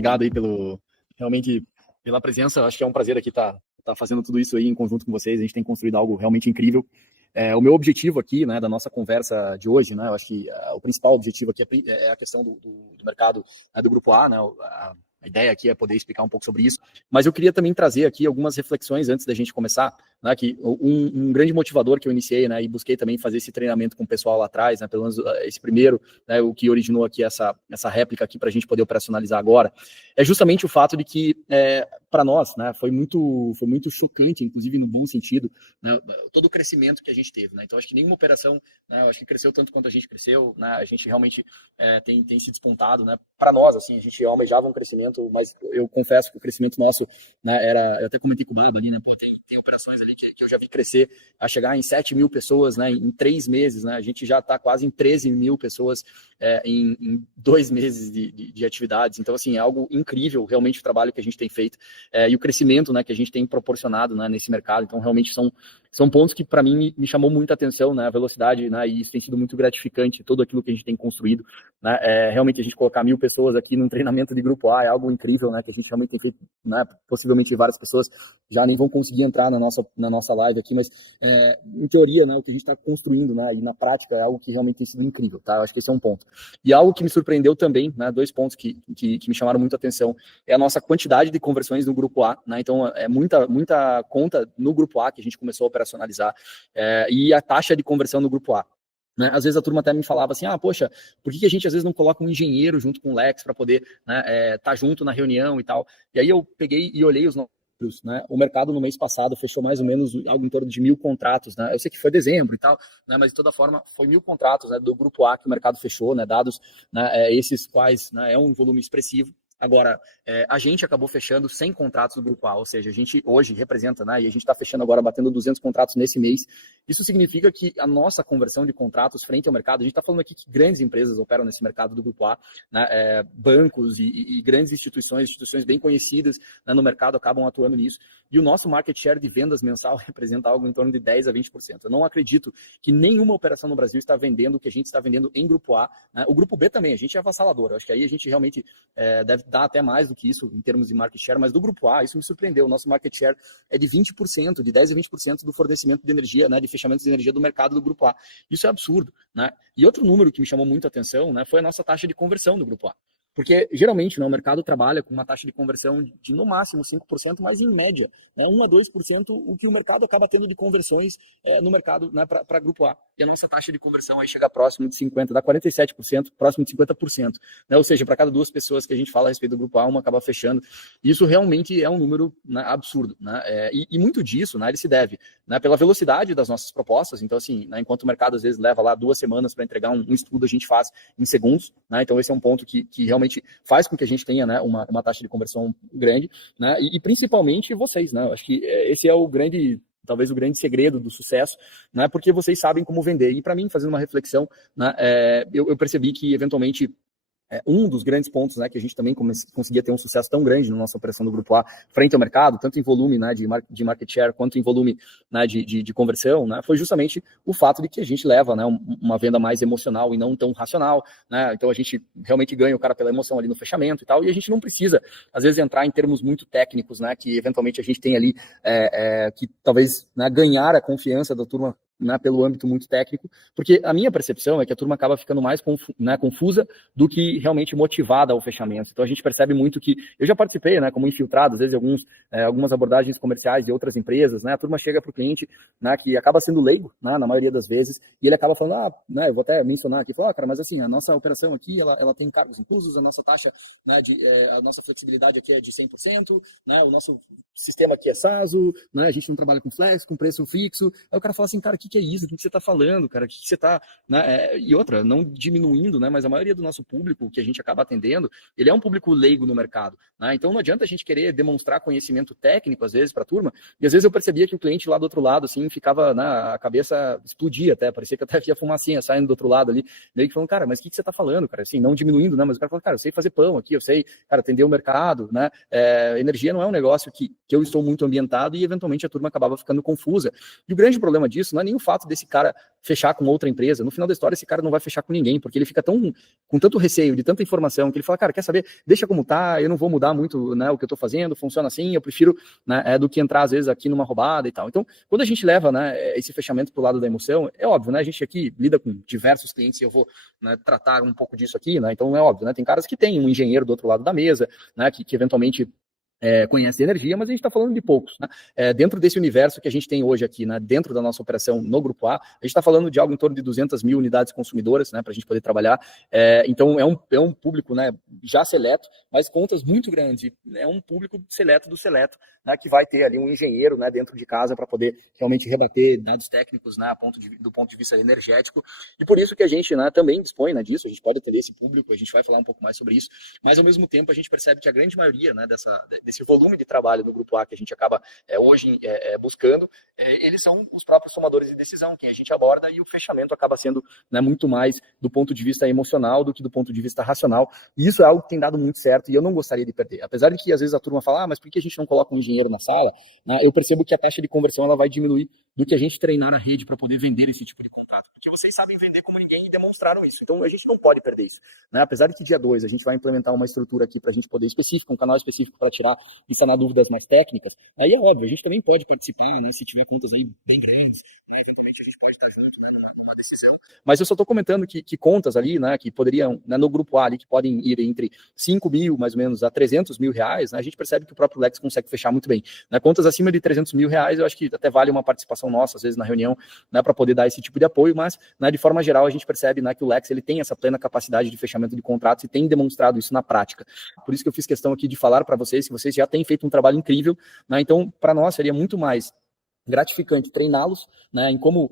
obrigado aí realmente pela presença. Acho que é um prazer aqui estar fazendo tudo isso aí em conjunto com vocês. A gente tem construído algo realmente incrível. O meu objetivo aqui, né, da nossa conversa de hoje, né, eu acho que o principal objetivo aqui é a questão do mercado, né, do Grupo A, né, a ideia aqui é poder explicar um pouco sobre isso, mas eu queria também trazer aqui algumas reflexões antes da gente começar, né, que um grande motivador que eu iniciei, né, e busquei também fazer esse treinamento com o pessoal lá atrás, né, pelo menos esse primeiro, né, o que originou aqui essa réplica aqui para a gente poder operacionalizar agora, é justamente o fato de que, para nós, né, foi muito chocante, inclusive no bom sentido, né, todo o crescimento que a gente teve, né, então acho que nenhuma operação, né, acho que cresceu tanto quanto a gente cresceu, né, a gente realmente tem se despontado, né, para nós, assim, a gente almejava um crescimento, mas eu confesso que o crescimento nosso, né, eu até comentei com o Barba ali, né, pô, tem operações ali que eu já vi crescer a chegar em 7 mil pessoas, né, em 3 meses, né, a gente já está quase em 13 mil pessoas em 2 meses de atividades, então, assim, é algo incrível, realmente, o trabalho que a gente tem feito e o crescimento, né, que a gente tem proporcionado, né, nesse mercado, então, realmente, são pontos que, para mim, me chamou muita atenção, né, a velocidade, né, e isso tem sido muito gratificante, tudo aquilo que a gente tem construído, né, realmente a gente colocar 1.000 pessoas aqui num treinamento de grupo A é algo incrível, né, que a gente realmente tem feito, né, possivelmente várias pessoas já nem vão conseguir entrar na nossa live aqui, mas em teoria, né, o que a gente está construindo, né, e na prática é algo que realmente tem sido incrível, tá, eu acho que esse é um ponto. E algo que me surpreendeu também, né, 2 pontos que me chamaram muito a atenção, é a nossa quantidade de conversões no grupo A, né, então é muita conta no grupo A que a gente começou a operacionalizar, e a taxa de conversão no grupo A. Né? Às vezes a turma até me falava assim, poxa, por que a gente às vezes não coloca um engenheiro junto com o Lex para poder, né, tá junto na reunião e tal? E aí eu peguei e olhei os números, né? O mercado no mês passado fechou mais ou menos algo em torno de 1.000 contratos, né? Eu sei que foi dezembro e tal, né? Mas de toda forma foi 1.000 contratos, né, do grupo A que o mercado fechou, né? Dados, né, esses quais, né, é um volume expressivo. Agora, a gente acabou fechando 100 contratos do Grupo A, ou seja, a gente hoje representa, né, e a gente está fechando agora, batendo 200 contratos nesse mês. Isso significa que a nossa conversão de contratos frente ao mercado, a gente está falando aqui que grandes empresas operam nesse mercado do Grupo A, né, bancos e grandes instituições bem conhecidas, né, no mercado acabam atuando nisso, e o nosso market share de vendas mensal representa algo em torno de 10% a 20%. Eu não acredito que nenhuma operação no Brasil está vendendo o que a gente está vendendo em Grupo A, né? O Grupo B também, a gente é avassalador, eu acho que aí a gente realmente deve dar até mais do que isso em termos de market share, mas do Grupo A, isso me surpreendeu. O nosso market share é de 20%, de 10% a 20% do fornecimento de energia, né, de fechamento de energia do mercado do Grupo A. Isso é absurdo, né? E outro número que me chamou muito a atenção, né, foi a nossa taxa de conversão do Grupo A. Porque, geralmente, né, o mercado trabalha com uma taxa de conversão de, no máximo, 5%, mas em média, né, 1 a 2% o que o mercado acaba tendo de conversões no mercado, né, para Grupo A. E a nossa taxa de conversão aí chega próximo de 50%, dá 47%, próximo de 50%. Né, ou seja, para cada 2 pessoas que a gente fala a respeito do Grupo A, uma acaba fechando. Isso realmente é um número, né, absurdo. Né, e muito disso, né, ele se deve, né, pela velocidade das nossas propostas. Então, assim, né, enquanto o mercado às vezes leva lá 2 semanas para entregar um estudo, a gente faz em segundos. Né, então, esse é um ponto que realmente faz com que a gente tenha, né, uma taxa de conversão grande, né, e principalmente vocês, né, eu acho que esse é talvez o grande segredo do sucesso, né, porque vocês sabem como vender, e para mim, fazendo uma reflexão, né, eu percebi que, eventualmente, um dos grandes pontos, né, que a gente também conseguia ter um sucesso tão grande na nossa operação do Grupo A frente ao mercado, tanto em volume, né, de market share, quanto em volume, né, de conversão, né, foi justamente o fato de que a gente leva, né, uma venda mais emocional e não tão racional, né, então a gente realmente ganha o cara pela emoção ali no fechamento e tal, e a gente não precisa, às vezes, entrar em termos muito técnicos, né, que eventualmente a gente tem ali, que talvez, né, ganhar a confiança da turma, né, pelo âmbito muito técnico, porque a minha percepção é que a turma acaba ficando mais confusa do que realmente motivada ao fechamento. Então a gente percebe muito que, eu já participei, né, como infiltrado, às vezes, algumas abordagens comerciais de outras empresas, né, a turma chega para o cliente, né, que acaba sendo leigo, né, na maioria das vezes, e ele acaba falando, né, eu vou até mencionar aqui, cara, mas assim, a nossa operação aqui, ela tem cargos inclusos, a nossa taxa, né, a nossa flexibilidade aqui é de 100%, né, o nosso sistema aqui é SASO, né, a gente não trabalha com flex, com preço fixo. Aí o cara fala assim, cara, o que é isso? O que você está falando, cara? O que você está... Né? E outra, não diminuindo, né, mas a maioria do nosso público que a gente acaba atendendo, ele é um público leigo no mercado. Né? Então não adianta a gente querer demonstrar conhecimento técnico, às vezes, para a turma, e às vezes eu percebia que o cliente lá do outro lado, assim, ficava, né, a cabeça explodia até, parecia que até via fumacinha saindo do outro lado ali, meio que falando, cara, mas o que você está falando, cara? Assim, não diminuindo, né, mas o cara fala, cara, eu sei fazer pão aqui, eu sei, cara, atender o mercado, né, energia não é um negócio que eu estou muito ambientado e eventualmente a turma acabava ficando confusa. E o grande problema disso não é nem pelo fato desse cara fechar com outra empresa, no final da história esse cara não vai fechar com ninguém, porque ele fica com tanto receio de tanta informação, que ele fala, cara, quer saber, deixa como tá, eu não vou mudar muito, né, o que eu tô fazendo, funciona assim, eu prefiro, né, do que entrar às vezes aqui numa roubada e tal. Então, quando a gente leva, né, esse fechamento pro lado da emoção, é óbvio, né, a gente aqui lida com diversos clientes e eu vou, né, tratar um pouco disso aqui, né, então é óbvio, né, tem caras que tem um engenheiro do outro lado da mesa, né, que eventualmente conhece de energia, mas a gente está falando de poucos. Né? Dentro desse universo que a gente tem hoje aqui, né, dentro da nossa operação no Grupo A, a gente está falando de algo em torno de 200 mil unidades consumidoras, né, para a gente poder trabalhar. Então, é um público, né, já seleto, mas contas muito grandes. É um público seleto do seleto, né, que vai ter ali um engenheiro, né, dentro de casa para poder realmente rebater dados técnicos, né, do ponto de vista energético. E por isso que a gente, né, também dispõe, né, disso, a gente pode atender esse público, a gente vai falar um pouco mais sobre isso, mas ao mesmo tempo a gente percebe que a grande maioria, né, desse volume de trabalho do Grupo A que a gente acaba hoje buscando, eles são os próprios tomadores de decisão, quem a gente aborda, e o fechamento acaba sendo, né, muito mais do ponto de vista emocional do que do ponto de vista racional, e isso é algo que tem dado muito certo e eu não gostaria de perder. Apesar de que às vezes a turma fala, mas por que a gente não coloca um engenheiro na sala? Né, eu percebo que a taxa de conversão ela vai diminuir do que a gente treinar a rede para poder vender esse tipo de contato, porque vocês sabem vender como ninguém e demonstraram isso, então a gente não pode perder isso. Né? Apesar de que dia 2 a gente vai implementar uma estrutura aqui para a gente poder um canal específico para tirar e sanar dúvidas mais técnicas, aí é óbvio, a gente também pode participar, né, se tiver contas aí bem grandes, né, eventualmente a gente pode estar junto, né, numa decisão. Mas eu só estou comentando que contas ali, né, que poderiam, né, no Grupo A ali, que podem ir entre 5 mil, mais ou menos, a 300 mil reais, né, a gente percebe que o próprio Lex consegue fechar muito bem. Né, contas acima de 300 mil reais, eu acho que até vale uma participação nossa, às vezes, na reunião, né, para poder dar esse tipo de apoio, mas, né, de forma geral, a gente percebe, né, que o Lex ele tem essa plena capacidade de fechamento de contratos e tem demonstrado isso na prática. Por isso que eu fiz questão aqui de falar para vocês que vocês já têm feito um trabalho incrível, né, então, para nós, seria muito mais gratificante treiná-los, né, em como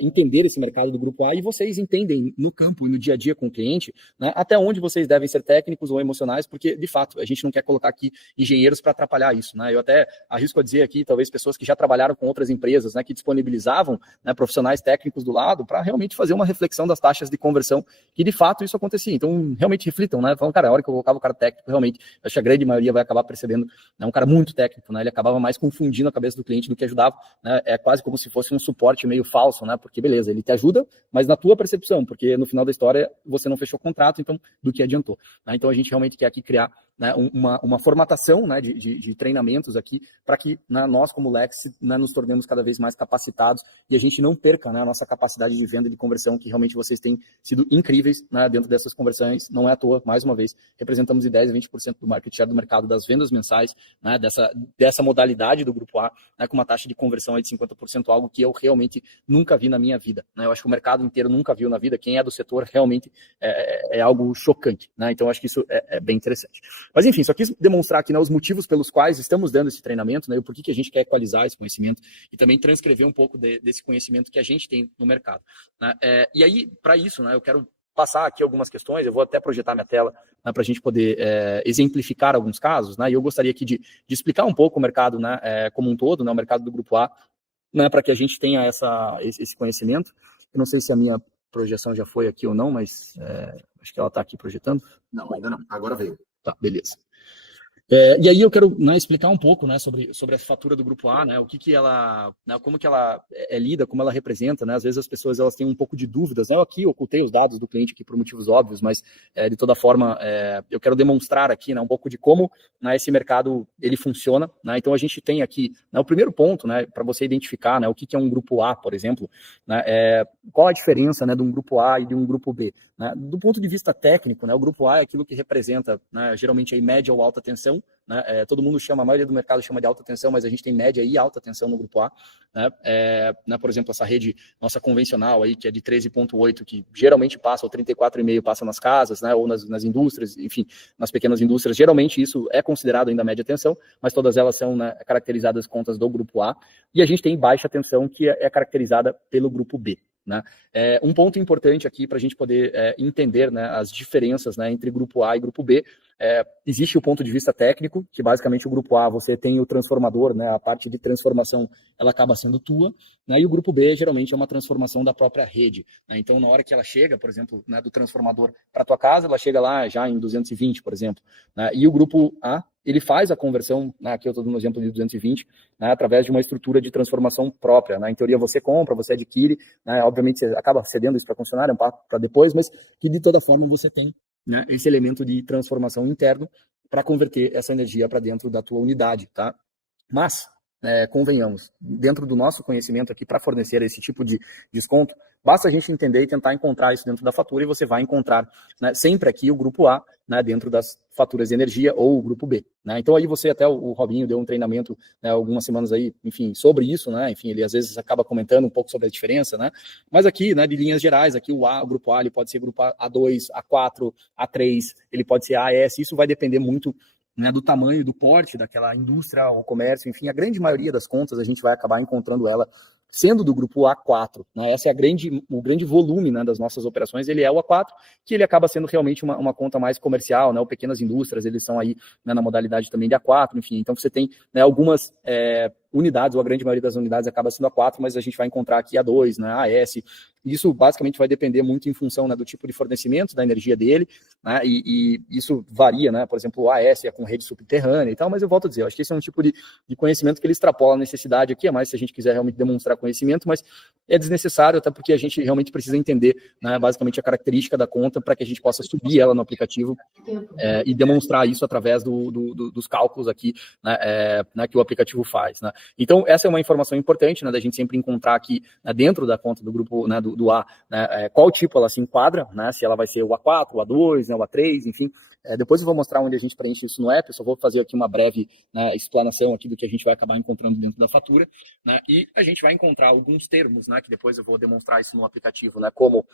entender esse mercado do Grupo A, e vocês entendem no campo e no dia a dia com o cliente, né, até onde vocês devem ser técnicos ou emocionais, porque, de fato, a gente não quer colocar aqui engenheiros para atrapalhar isso. Né? Eu até arrisco a dizer aqui, talvez, pessoas que já trabalharam com outras empresas, né, que disponibilizavam, né, profissionais técnicos do lado para realmente fazer uma reflexão das taxas de conversão, que, de fato, isso acontecia. Então, realmente reflitam, né, falando, cara, a hora que eu colocava o cara técnico, realmente, acho que a grande maioria vai acabar percebendo, né, um cara muito técnico, né, ele acabava mais confundindo a cabeça do cliente do que ajudava. Né, é quase como se fosse um suporte meio falso, né? Porque beleza, ele te ajuda, mas na tua percepção, porque no final da história você não fechou o contrato, então do que adiantou? Né? Então a gente realmente quer aqui criar, né, uma formatação, né, de treinamentos aqui para que, né, nós como Lex, né, nos tornemos cada vez mais capacitados e a gente não perca, né, a nossa capacidade de venda e de conversão, que realmente vocês têm sido incríveis, né, dentro dessas conversões. Não é à toa, mais uma vez, representamos de 10 a 20% do market share do mercado das vendas mensais, né, dessa modalidade do Grupo A, né, com uma taxa de conversão aí de 50%, algo que eu realmente nunca vi na minha vida. Né? Eu acho que o mercado inteiro nunca viu na vida. Quem é do setor realmente é algo chocante. Né? Então, eu acho que isso é bem interessante. Mas, enfim, só quis demonstrar aqui, né, os motivos pelos quais estamos dando esse treinamento, né, e o porquê que a gente quer equalizar esse conhecimento e também transcrever um pouco desse conhecimento que a gente tem no mercado. Né? E aí, para isso, né, eu quero passar aqui algumas questões, eu vou até projetar minha tela, né, para a gente poder exemplificar alguns casos, né, e eu gostaria aqui de explicar um pouco o mercado, né, como um todo, né, o mercado do Grupo A, né, para que a gente tenha esse conhecimento. Eu não sei se a minha projeção já foi aqui ou não, mas acho que ela está aqui projetando. Não, ainda não. Agora veio. Tá, beleza. E aí eu quero, né, explicar um pouco, né, sobre a fatura do Grupo A, né, o que ela, né, como que ela lida, como ela representa, né, às vezes as pessoas elas têm um pouco de dúvidas, né, eu aqui ocultei os dados do cliente aqui por motivos óbvios, mas de toda forma eu quero demonstrar aqui, né, um pouco de como, né, esse mercado ele funciona, né, então a gente tem aqui, né, o primeiro ponto, né, para você identificar, né, o que é um Grupo A, por exemplo, né, qual a diferença, né, de um Grupo A e de um Grupo B. Né? Do ponto de vista técnico, né, o Grupo A é aquilo que representa, né, geralmente aí média ou alta tensão, né, todo mundo chama, a maioria do mercado chama de alta tensão, mas a gente tem média e alta tensão no Grupo A. Né, por exemplo, essa rede nossa convencional aí, que é de 13,8, que geralmente passa, ou 34,5 passa nas casas, né, ou nas indústrias, enfim, nas pequenas indústrias, geralmente isso é considerado ainda média tensão, mas todas elas são, né, caracterizadas contas do Grupo A, e a gente tem baixa tensão, que é caracterizada pelo Grupo B. Né? Um ponto importante aqui para a gente poder entender, né, as diferenças, né, entre Grupo A e Grupo B. Existe o ponto de vista técnico, que basicamente o Grupo A você tem o transformador, né, a parte de transformação ela acaba sendo tua, né, e o Grupo B geralmente é uma transformação da própria rede. Né? Então, na hora que ela chega, por exemplo, né, do transformador para tua casa, ela chega lá já em 220, por exemplo. Né? E o Grupo A ele faz a conversão, né, aqui eu estou dando um exemplo de 220, né, através de uma estrutura de transformação própria, né? Em teoria você compra, você adquire, né, obviamente você acaba cedendo isso para a concessionária, um papo para depois, mas que de toda forma você tem, né, esse elemento de transformação interno para converter essa energia para dentro da tua unidade, tá? Mas, convenhamos, dentro do nosso conhecimento aqui, para fornecer esse tipo de desconto, basta a gente entender e tentar encontrar isso dentro da fatura e você vai encontrar, né, sempre aqui o grupo A, né, dentro das faturas de energia ou o grupo B, né? Então aí você, até o Robinho deu um treinamento, né, algumas semanas aí, enfim, sobre isso, né? Enfim, ele às vezes acaba comentando um pouco sobre a diferença, né? Mas aqui, né, de linhas gerais, aqui o grupo A, ele pode ser grupo A2, A4, A3, ele pode ser AS, isso vai depender muito, né, do tamanho, do porte daquela indústria ou comércio, enfim, a grande maioria das contas a gente vai acabar encontrando ela sendo do grupo A4, né? Essa é o grande volume, né, das nossas operações, ele é o A4, que ele acaba sendo realmente uma conta mais comercial, né? Ou pequenas indústrias, eles são aí, né, na modalidade também de A4, enfim, então você tem, né, algumas unidades, ou a grande maioria das unidades acaba sendo A4, mas a gente vai encontrar aqui A2, né, AS. Isso basicamente vai depender muito em função, né, do tipo de fornecimento da energia dele, né, e isso varia, né, por exemplo, o AS é com rede subterrânea e tal, mas eu volto a dizer, eu acho que esse é um tipo de conhecimento que ele extrapola a necessidade aqui, é mais se a gente quiser realmente demonstrar conhecimento, mas é desnecessário, até porque a gente realmente precisa entender, né, basicamente a característica da conta para que a gente possa subir ela no aplicativo e demonstrar isso através dos cálculos aqui, né, que o aplicativo faz, né. Então, essa é uma informação importante, né, da gente sempre encontrar aqui, né, dentro da conta do grupo, né, do A, né, qual tipo ela se enquadra, né, se ela vai ser o A4, o A2, né, o A3, enfim. Depois eu vou mostrar onde a gente preenche isso no app, eu só vou fazer aqui uma breve, né, explanação aqui do que a gente vai acabar encontrando dentro da fatura, né, e a gente vai encontrar alguns termos, né, que depois eu vou demonstrar isso no aplicativo, né, como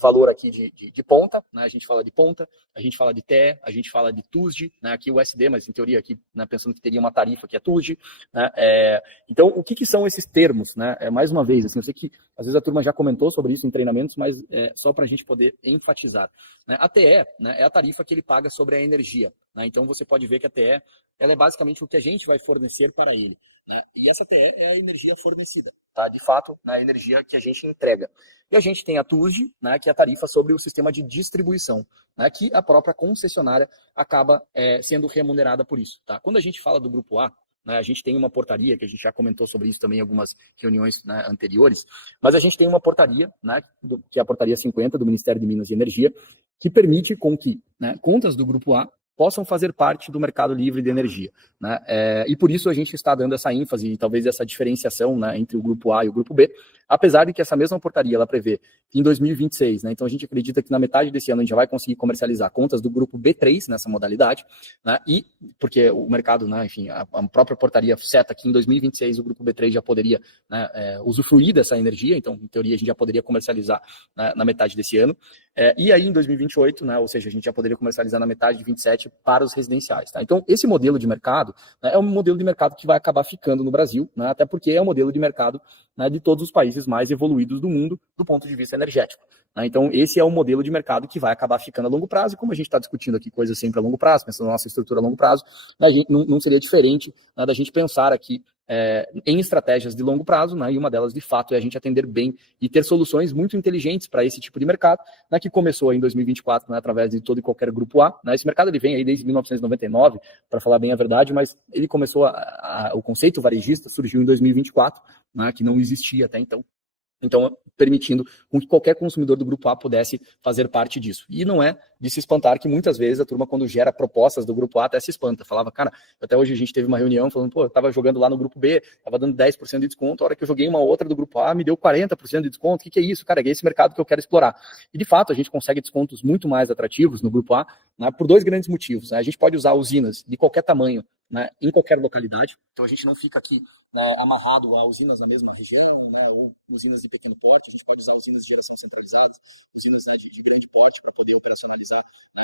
valor aqui de ponta, né, a gente fala de ponta, a gente fala de TE, a gente fala de TUSD, né, aqui o SD, mas em teoria aqui, né, pensando que teria uma tarifa que é TUSD, né, então o que são esses termos, né, mais uma vez, assim, eu sei que às vezes a turma já comentou sobre isso em treinamentos, mas só para a gente poder enfatizar, né, a TE, né, é a tarifa que ele paga sobre a energia, né, então você pode ver que a TE, ela é basicamente o que a gente vai fornecer para ele, né, e essa TE é a energia fornecida, tá, de fato, né, a energia que a gente entrega. E a gente tem a TUSD, né, que é a tarifa sobre o sistema de distribuição, né, que a própria concessionária acaba sendo remunerada por isso. Tá? Quando a gente fala do grupo A, né, a gente tem uma portaria, que a gente já comentou sobre isso também em algumas reuniões, né, anteriores, mas a gente tem uma portaria, né, que é a portaria 50 do Ministério de Minas e Energia, que permite com que, né, contas do grupo A possam fazer parte do mercado livre de energia, né? E por isso a gente está dando essa ênfase e talvez essa diferenciação, né, entre o grupo A e o grupo B, apesar de que essa mesma portaria ela prevê que em 2026, né, então a gente acredita que na metade desse ano a gente já vai conseguir comercializar contas do grupo B3 nessa modalidade, né, e porque o mercado, né, enfim, a própria portaria seta que em 2026 o grupo B3 já poderia, né, usufruir dessa energia, então em teoria a gente já poderia comercializar, né, na metade desse ano, e aí em 2028, né, ou seja, a gente já poderia comercializar na metade de 27 para os residenciais. Tá? Então esse modelo de mercado, né, é um modelo de mercado que vai acabar ficando no Brasil, né, até porque é o modelo de mercado, né, de todos os países mais evoluídos do mundo do ponto de vista energético. Né? Então esse é o modelo de mercado que vai acabar ficando a longo prazo, e como a gente está discutindo aqui coisas sempre a longo prazo, pensando na nossa estrutura a longo prazo, né, a gente, não seria diferente, né, da gente pensar aqui em estratégias de longo prazo, né, e uma delas, de fato, é a gente atender bem e ter soluções muito inteligentes para esse tipo de mercado, né, que começou em 2024, né, através de todo e qualquer grupo A. Né, esse mercado ele vem aí desde 1999, para falar bem a verdade, mas ele começou, o conceito varejista surgiu em 2024, né, que não existia até então. Então, permitindo com que qualquer consumidor do grupo A pudesse fazer parte disso. E não é de se espantar que muitas vezes a turma, quando gera propostas do grupo A, até se espanta. Falava, cara, até hoje a gente teve uma reunião falando, pô, eu tava jogando lá no grupo B, tava dando 10% de desconto, a hora que eu joguei uma outra do grupo A, me deu 40% de desconto. O que é isso, cara? É esse mercado que eu quero explorar. E, de fato, a gente consegue descontos muito mais atrativos no grupo A, né, por dois grandes motivos. Né? A gente pode usar usinas de qualquer tamanho, né, em qualquer localidade. Então, a gente não fica aqui, né, amarrado a usinas na mesma região, né, ou usinas de pequeno porte. A gente pode usar usinas de geração centralizadas, usinas, né, de grande porte para poder operacionalizar, né,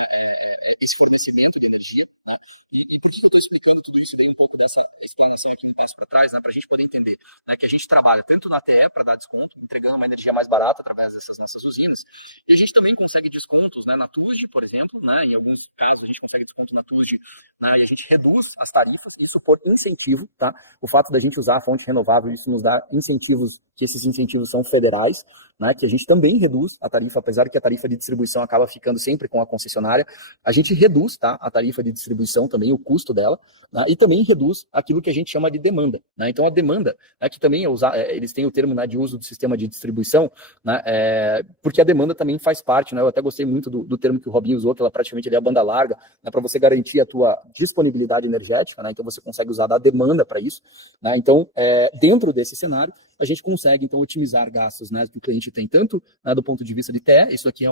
esse fornecimento de energia. Né? E por que eu estou explicando tudo isso? Vem um pouco dessa explanação aqui um passo para trás, né, para a gente poder entender, né, que a gente trabalha tanto na TE para dar desconto, entregando uma energia mais barata através dessas nossas usinas, e a gente também consegue descontos, né, na TUSD, por exemplo, né, em alguns casos a gente consegue desconto na TUSD, né, e a gente reduz as tarifas, isso por incentivo, tá? O fato da gente usar a fonte renovável, isso nos dá incentivos, que esses incentivos são federais, né, que a gente também reduz a tarifa, apesar que a tarifa de distribuição acaba ficando sempre com a concessionária, a gente reduz, tá, a tarifa de distribuição também, o custo dela, né, e também reduz aquilo que a gente chama de demanda, né? Então a demanda, né, que também eles têm o termo, né, de uso do sistema de distribuição, né, porque a demanda também faz parte, né? Eu até gostei muito do termo que o Robinho usou, que ela praticamente é a banda larga, né, para você garantir a tua disponibilidade energética, né? Então você consegue usar da demanda para isso, né? Então, dentro desse cenário, a gente consegue, então, otimizar gastos, né, que o cliente tem, tanto, né, do ponto de vista de TE, isso aqui é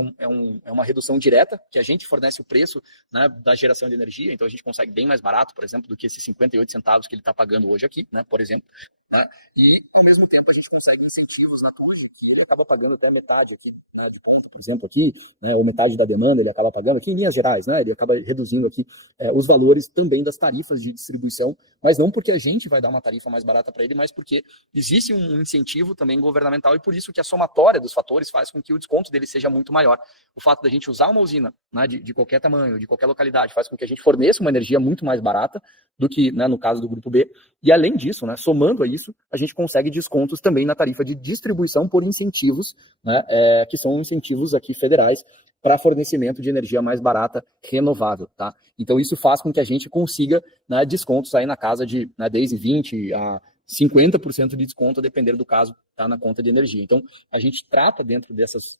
uma redução direta, que a gente fornece o preço, né, da geração de energia, então a gente consegue bem mais barato, por exemplo, do que esses 58 centavos que ele está pagando hoje aqui, né, por exemplo, né, e, ao mesmo tempo, a gente consegue incentivos na TUG, que ele acaba pagando até metade aqui, né, de ponto, por exemplo, aqui, né, ou metade da demanda ele acaba pagando aqui, em linhas gerais, né, ele acaba reduzindo aqui os valores também das tarifas de distribuição, mas não porque a gente vai dar uma tarifa mais barata para ele, mas porque existe um incentivo também governamental e por isso que a somatória dos fatores faz com que o desconto dele seja muito maior. O fato da gente usar uma usina, né, de qualquer tamanho, de qualquer localidade, faz com que a gente forneça uma energia muito mais barata do que, né, no caso do Grupo B. E além disso, né, somando a isso, a gente consegue descontos também na tarifa de distribuição por incentivos, né, que são incentivos aqui federais para fornecimento de energia mais barata renovável, tá? Então isso faz com que a gente consiga, né, descontos aí na casa de, né, desde 20% a 50% de desconto, a depender do caso, tá, na conta de energia. Então, a gente trata dentro dessas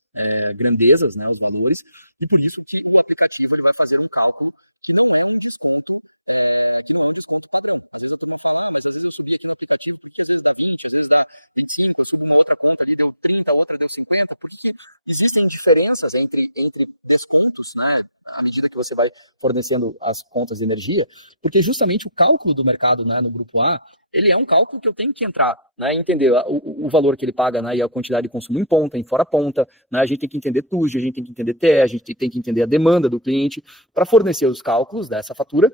grandezas, né, os valores, e por isso que o aplicativo ele vai fazer um cálculo que não é um desconto, que não é um desconto padrão. Às vezes eu subi aqui no aplicativo, porque às vezes dá 20, às vezes dá 25, eu subo uma outra conta ali, deu 30, outra deu 50, porque existem diferenças entre descontos, né, à medida que você vai fornecendo as contas de energia, porque justamente o cálculo do mercado, né, no grupo A, ele é um cálculo que eu tenho que entrar, né, entender o valor que ele paga, né, e a quantidade de consumo em ponta, em fora ponta, né, a gente tem que entender TUG, a gente tem que entender TE, a gente tem que entender a demanda do cliente para fornecer os cálculos dessa fatura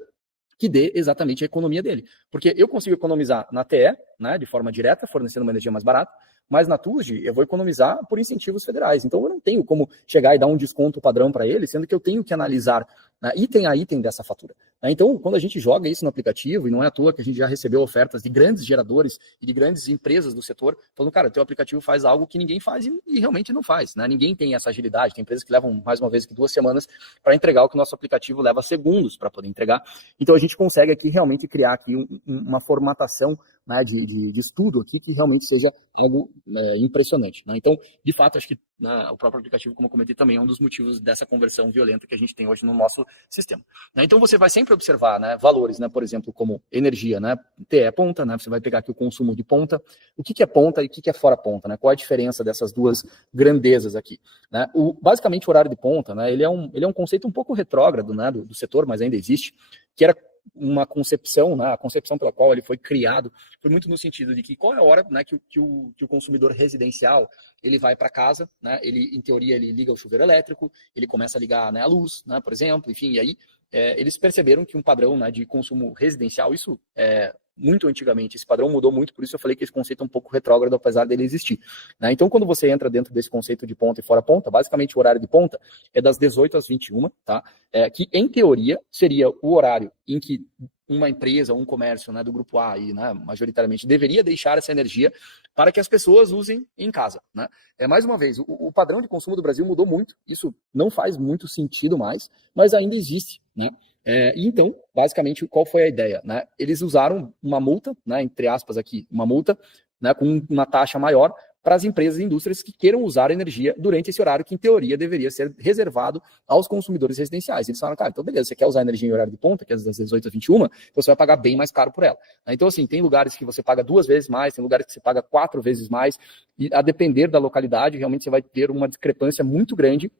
que dê exatamente a economia dele. Porque eu consigo economizar na TE, né, de forma direta, fornecendo uma energia mais barata, mas na TUG eu vou economizar por incentivos federais. Então eu não tenho como chegar e dar um desconto padrão para ele, sendo que eu tenho que analisar, né, item a item dessa fatura. Então, quando a gente joga isso no aplicativo, e não é à toa que a gente já recebeu ofertas de grandes geradores e de grandes empresas do setor, falando, cara, o teu aplicativo faz algo que ninguém faz e realmente não faz, né? Ninguém tem essa agilidade, tem empresas que levam, mais uma vez, 2 semanas para entregar o que o nosso aplicativo leva segundos para poder entregar. Então, a gente consegue aqui realmente criar aqui uma formatação, né, de estudo aqui que realmente seja algo impressionante, né? Então, de fato, acho que, né, o próprio aplicativo, como eu comentei, também é um dos motivos dessa conversão violenta que a gente tem hoje no nosso sistema. Então, você vai sempre observar, né, valores, né, por exemplo, como energia, né, TE ponta, né, você vai pegar aqui o consumo de ponta, o que é ponta e o que é fora ponta, né, qual a diferença dessas duas grandezas aqui, né? Basicamente, o horário de ponta, né, ele é um conceito um pouco retrógrado, né, do setor, mas ainda existe, que era uma concepção, né, a concepção pela qual ele foi criado foi muito no sentido de que qual é a hora, né, que o consumidor residencial ele vai para casa, né, ele em teoria ele liga o chuveiro elétrico, ele começa a ligar, né, a luz, né, por exemplo, enfim, e aí eles perceberam que um padrão, né, de consumo residencial, isso muito antigamente, esse padrão mudou muito, por isso eu falei que esse conceito é um pouco retrógrado, apesar dele existir, né? Então, quando você entra dentro desse conceito de ponta e fora ponta, basicamente o horário de ponta é das 18 às 21, tá? Que, em teoria, seria o horário em que uma empresa, um comércio, né, do grupo A, aí, né, majoritariamente, deveria deixar essa energia para que as pessoas usem em casa, né? Mais uma vez, o padrão de consumo do Brasil mudou muito, isso não faz muito sentido mais, mas ainda existe, né? Então, basicamente, qual foi a ideia, né? Eles usaram uma multa, né, entre aspas aqui, uma multa, né, com uma taxa maior para as empresas e indústrias que queiram usar energia durante esse horário que, em teoria, deveria ser reservado aos consumidores residenciais. Eles falaram, cara, então beleza, você quer usar energia em horário de ponta, que é das 18 às 21, então você vai pagar bem mais caro por ela. Então, assim, tem lugares que você paga 2 vezes mais, tem lugares que você paga 4 vezes mais, e a depender da localidade, realmente você vai ter uma discrepância muito grande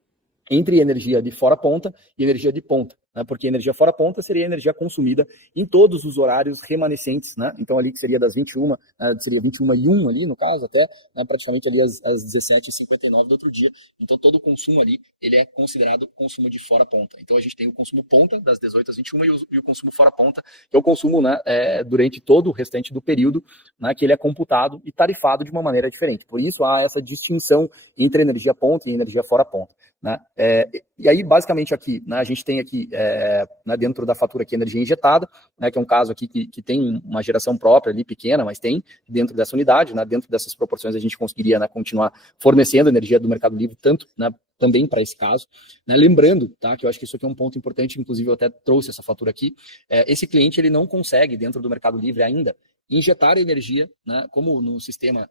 entre energia de fora ponta e energia de ponta, né? Porque energia fora ponta seria energia consumida em todos os horários remanescentes, né? Então ali que seria das 21, seria 21h01 ali no caso, até, né, praticamente ali às 17h59 do outro dia. Então todo o consumo ali, ele é considerado consumo de fora ponta. Então a gente tem o consumo ponta das 18 às 21 e o consumo fora ponta, que é o consumo, né, durante todo o restante do período, né, que ele é computado e tarifado de uma maneira diferente. Por isso há essa distinção entre energia ponta e energia fora ponta. né? E aí, basicamente, aqui, né, a gente tem aqui, né, dentro da fatura aqui, energia injetada, né, que é um caso aqui que tem uma geração própria ali, pequena, mas tem dentro dessa unidade, né, dentro dessas proporções a gente conseguiria, né, continuar fornecendo energia do Mercado Livre, tanto, né, também para esse caso, né? Lembrando, tá, que eu acho que isso aqui é um ponto importante, inclusive eu até trouxe essa fatura aqui, esse cliente ele não consegue, dentro do Mercado Livre ainda, injetar energia, né, como no sistema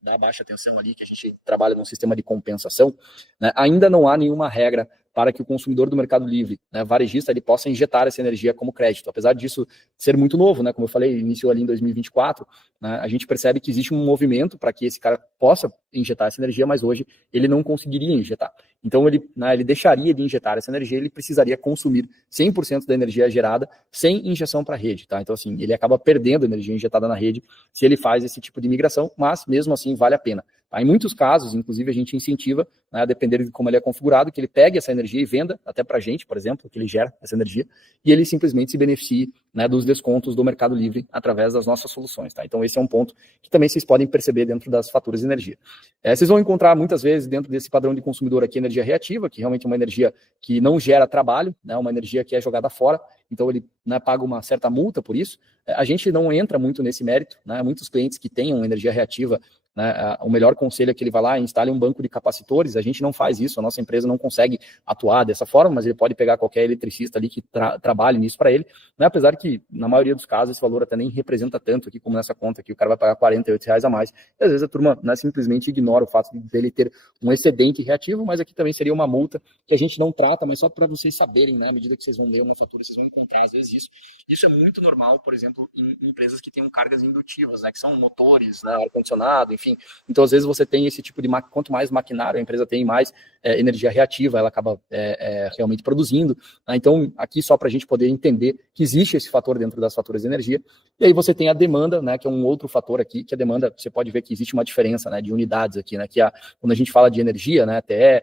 da baixa tensão ali, que a gente trabalha num sistema de compensação, né, ainda não há nenhuma regra para que o consumidor do Mercado Livre, né, varejista, ele possa injetar essa energia como crédito. Apesar disso ser muito novo, né, como eu falei, iniciou ali em 2024, né, a gente percebe que existe um movimento para que esse cara possa injetar essa energia, mas hoje ele não conseguiria injetar. Então ele, né, ele deixaria de injetar essa energia, ele precisaria consumir 100% da energia gerada sem injeção para a rede, tá? Então assim, ele acaba perdendo energia injetada na rede se ele faz esse tipo de migração, mas mesmo assim vale a pena. Tá? Em muitos casos, inclusive, a gente incentiva, né, a depender de como ele é configurado, que ele pegue essa energia e venda até para a gente, por exemplo, que ele gera essa energia, e ele simplesmente se beneficie, né, dos descontos do Mercado Livre através das nossas soluções. Tá? Então esse é um ponto que também vocês podem perceber dentro das faturas de energia. Vocês vão encontrar muitas vezes dentro desse padrão de consumidor aqui energia reativa, que realmente é uma energia que não gera trabalho, né, uma energia que é jogada fora, então ele, né, paga uma certa multa por isso. A gente não entra muito nesse mérito, né, muitos clientes que tenham energia reativa, né, o melhor conselho é que ele vá lá e instale um banco de capacitores. A gente não faz isso, a nossa empresa não consegue atuar dessa forma, mas ele pode pegar qualquer eletricista ali que trabalhe nisso para ele, né, apesar que na maioria dos casos esse valor até nem representa tanto aqui como nessa conta aqui, o cara vai pagar R$ 48 a mais, e às vezes a turma, né, simplesmente ignora o fato dele ter um excedente reativo, mas aqui também seria uma multa que a gente não trata, mas só para vocês saberem, né, à medida que vocês vão ler uma fatura, vocês vão encontrar às vezes isso. Isso é muito normal, por exemplo, em empresas que tenham cargas indutivas, né, que são motores, né, ar-condicionado, enfim. Então, às vezes, você tem esse tipo de quanto mais maquinário a empresa tem, mais energia reativa ela acaba realmente produzindo. Né? Então, aqui só para a gente poder entender que existe esse fator dentro das faturas de energia. E aí você tem a demanda, né, que é um outro fator aqui, que a demanda, você pode ver que existe uma diferença, né, de unidades aqui, né, que quando a gente fala de energia, né, até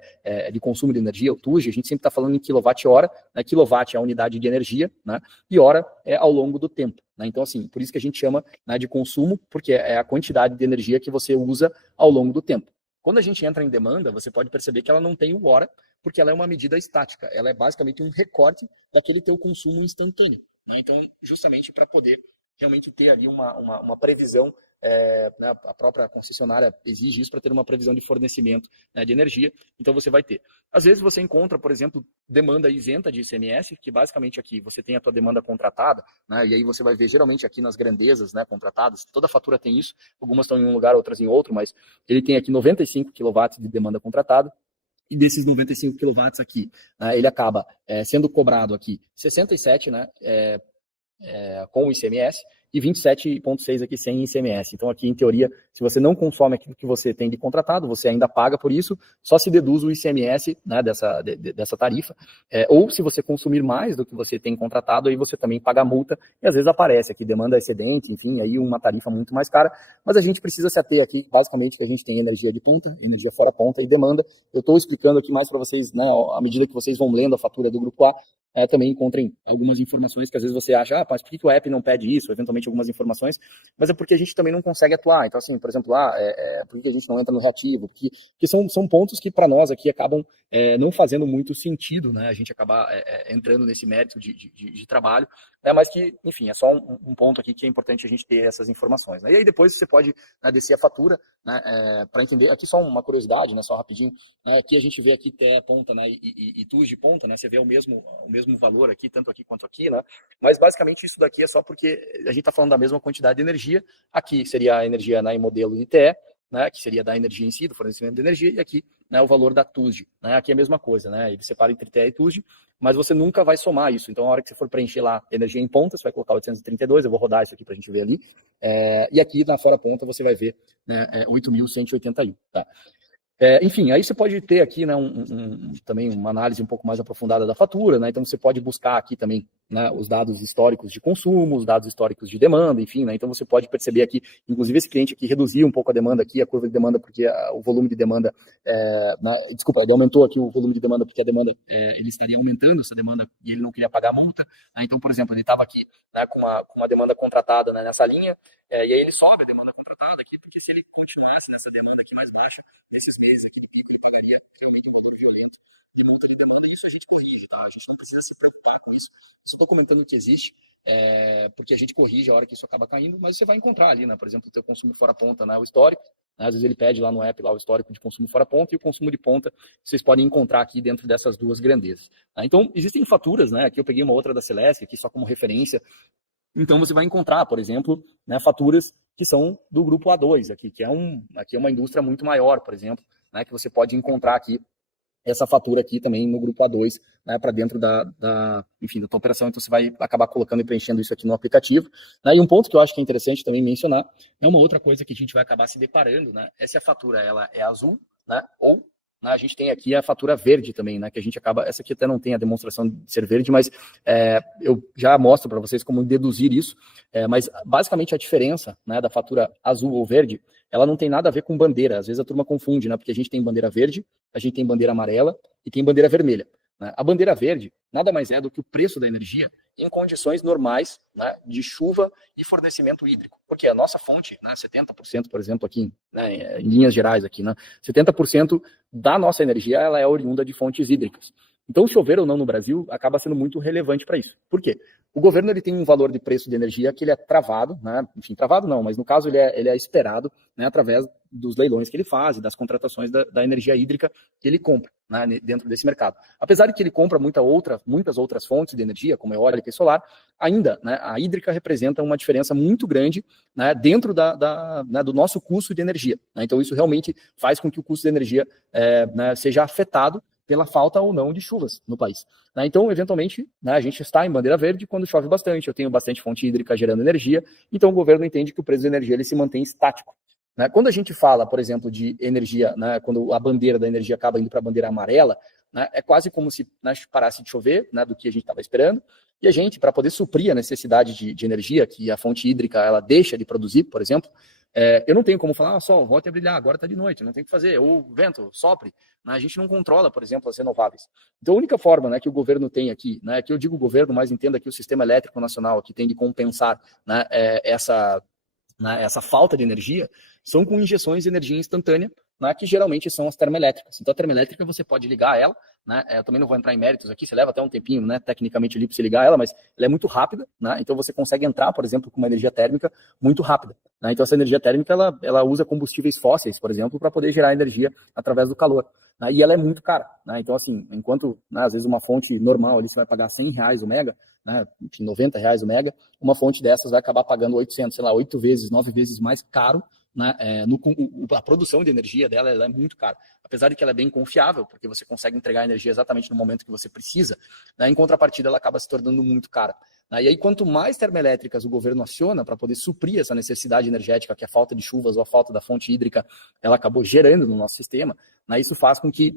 de consumo de energia, o TUG, a gente sempre está falando em quilowatt-hora, né, quilowatt é a unidade de energia, né, e hora é ao longo do tempo. Né? Então, assim, por isso que a gente chama, né, de consumo, porque é a quantidade de energia que você usa ao longo do tempo. Quando a gente entra em demanda, você pode perceber que ela não tem o hora, porque ela é uma medida estática. Ela é basicamente um recorte daquele teu consumo instantâneo. Né? Então, justamente para poder realmente ter ali uma previsão, né, a própria concessionária exige isso para ter uma previsão de fornecimento, né, de energia, então você vai ter. Às vezes você encontra, por exemplo, demanda isenta de ICMS, que basicamente aqui você tem a tua demanda contratada, né, e aí você vai ver geralmente aqui nas grandezas, né, contratadas, toda fatura tem isso, algumas estão em um lugar, outras em outro, mas ele tem aqui 95 kW de demanda contratada, e desses 95 kW aqui, né, ele acaba sendo cobrado aqui 67, né, com o ICMS, e 27,6 aqui sem ICMS. Então, aqui, em teoria, se você não consome aquilo que você tem de contratado, você ainda paga por isso, só se deduz o ICMS, né, dessa tarifa. Ou se você consumir mais do que você tem contratado, aí você também paga a multa, e às vezes aparece aqui demanda excedente, enfim, aí uma tarifa muito mais cara, mas a gente precisa se ater aqui, basicamente, que a gente tem energia de ponta, energia fora ponta e demanda. Eu estou explicando aqui mais para vocês, né, à medida que vocês vão lendo a fatura do Grupo A, também encontrem algumas informações que às vezes você acha, mas por que o app não pede isso? Eventualmente algumas informações, mas é porque a gente também não consegue atuar. Então, assim, por exemplo, por que a gente não entra no reativo? Porque são pontos que para nós aqui acabam não fazendo muito sentido, né? A gente acabar entrando nesse mérito de trabalho, né? Mas que, enfim, é só um ponto aqui que é importante a gente ter essas informações. Né? E aí depois você pode, né, descer a fatura, né, para entender. Aqui só uma curiosidade, né, só rapidinho. Né? Aqui a gente vê aqui TE ponta, né, e TUS de ponta, né? Você vê o mesmo valor aqui, tanto aqui quanto aqui, né? Mas basicamente isso daqui é só porque a gente está falando da mesma quantidade de energia. Aqui seria a energia, né, em modelo de TE, né, que seria da energia em si, do fornecimento de energia, e aqui, né, o valor da TUSD. Né? Aqui é a mesma coisa, né? Ele separa entre TE e TUSD, mas você nunca vai somar isso. Então, a hora que você for preencher lá energia em ponta, você vai colocar 832, eu vou rodar isso aqui para a gente ver ali. E aqui na fora ponta você vai ver, né, 8.181. Tá? Enfim, aí você pode ter aqui, né, também uma análise um pouco mais aprofundada da fatura, né? Então você pode buscar aqui também, né, os dados históricos de consumo, os dados históricos de demanda, enfim, né? Então você pode perceber aqui, inclusive esse cliente aqui reduziu um pouco a demanda aqui, a curva de demanda, porque o volume de demanda, desculpa, ele aumentou aqui o volume de demanda, porque a demanda, ele estaria aumentando essa demanda e ele não queria pagar a multa, né? Então, por exemplo, ele estava aqui, né, com uma demanda contratada, né, nessa linha, e aí ele sobe a demanda contratada, contratado aqui, porque se ele continuasse nessa demanda aqui mais baixa, esses meses aqui de pico, ele pagaria realmente um valor violento de multa de demanda, e isso a gente corrige, tá? A gente não precisa se preocupar com isso. Estou comentando que existe, porque a gente corrige a hora que isso acaba caindo, mas você vai encontrar ali, né? Por exemplo, o teu consumo fora ponta, né? O histórico, né? Às vezes ele pede lá no app lá o histórico de consumo fora ponta e o consumo de ponta, vocês podem encontrar aqui dentro dessas duas grandezas. Tá? Então, existem faturas, né? Aqui eu peguei uma outra da Celeste, aqui só como referência. Então, você vai encontrar, por exemplo, né, faturas que são do grupo A2, aqui, aqui é uma indústria muito maior, por exemplo, né, que você pode encontrar aqui essa fatura aqui também no grupo A2, né, para dentro enfim, da tua operação. Então você vai acabar colocando e preenchendo isso aqui no aplicativo, né? E um ponto que eu acho que é interessante também mencionar é uma outra coisa que a gente vai acabar se deparando, né? É se a fatura ela é azul, né? Ou, né, a gente tem aqui a fatura verde também, né? Que a gente acaba, essa aqui até não tem a demonstração de ser verde, mas eu já mostro para vocês como deduzir isso. Mas basicamente a diferença, né, da fatura azul ou verde, ela não tem nada a ver com bandeira. Às vezes a turma confunde, né? Porque a gente tem bandeira verde, a gente tem bandeira amarela e tem bandeira vermelha. Né? A bandeira verde nada mais é do que o preço da energia em condições normais, né, de chuva e fornecimento hídrico. Porque a nossa fonte, né, 70%, por exemplo, aqui, né, em linhas gerais aqui, né, 70% da nossa energia ela é oriunda de fontes hídricas. Então, chover ou não no Brasil acaba sendo muito relevante para isso. Por quê? O governo ele tem um valor de preço de energia que ele é travado, né? Enfim, travado não, mas no caso ele é esperado, né, através dos leilões que ele faz e das contratações da energia hídrica que ele compra, né, dentro desse mercado. Apesar de que ele compra muitas outras fontes de energia, como eólica e solar, ainda, né, a hídrica representa uma diferença muito grande, né, dentro né, do nosso custo de energia. Né? Então isso realmente faz com que o custo de energia né, seja afetado pela falta ou não de chuvas no país. Né? Então, eventualmente, né, a gente está em bandeira verde quando chove bastante, eu tenho bastante fonte hídrica gerando energia, então o governo entende que o preço da energia ele se mantém estático. Né? Quando a gente fala, por exemplo, de energia, né, quando a bandeira da energia acaba indo para a bandeira amarela, né, é quase como se, né, parasse de chover, né, do que a gente estava esperando, e a gente, para poder suprir a necessidade de energia que a fonte hídrica ela deixa de produzir, por exemplo, eu não tenho como falar, sol, volte a brilhar, agora está de noite, não tem o que fazer, ou vento, sopre. Né? A gente não controla, por exemplo, as renováveis. Então, a única forma, né, que o governo tem aqui, né, que eu digo governo, mas entenda que o sistema elétrico nacional que tem de compensar, né, essa falta de energia, são com injeções de energia instantânea, né, que geralmente são as termoelétricas. Então, a termoelétrica você pode ligar ela, né, eu também não vou entrar em méritos aqui, você leva até um tempinho, né, tecnicamente ali para você ligar ela, mas ela é muito rápida, né, então você consegue entrar, por exemplo, com uma energia térmica muito rápida. Né, então, essa energia térmica, ela usa combustíveis fósseis, por exemplo, para poder gerar energia através do calor. Né, e ela é muito cara. Né, então, assim, enquanto, né, às vezes uma fonte normal ali você vai pagar R$100 o mega, né, R$90 o mega, uma fonte dessas vai acabar pagando 800, sei lá, 8 vezes, 9 vezes mais caro, né, a produção de energia dela ela é muito cara. Apesar de que ela é bem confiável, porque você consegue entregar a energia exatamente no momento que você precisa, né, em contrapartida ela acaba se tornando muito cara. Né, e aí quanto mais termoelétricas o governo aciona para poder suprir essa necessidade energética que a falta de chuvas ou a falta da fonte hídrica ela acabou gerando no nosso sistema, né, isso faz com que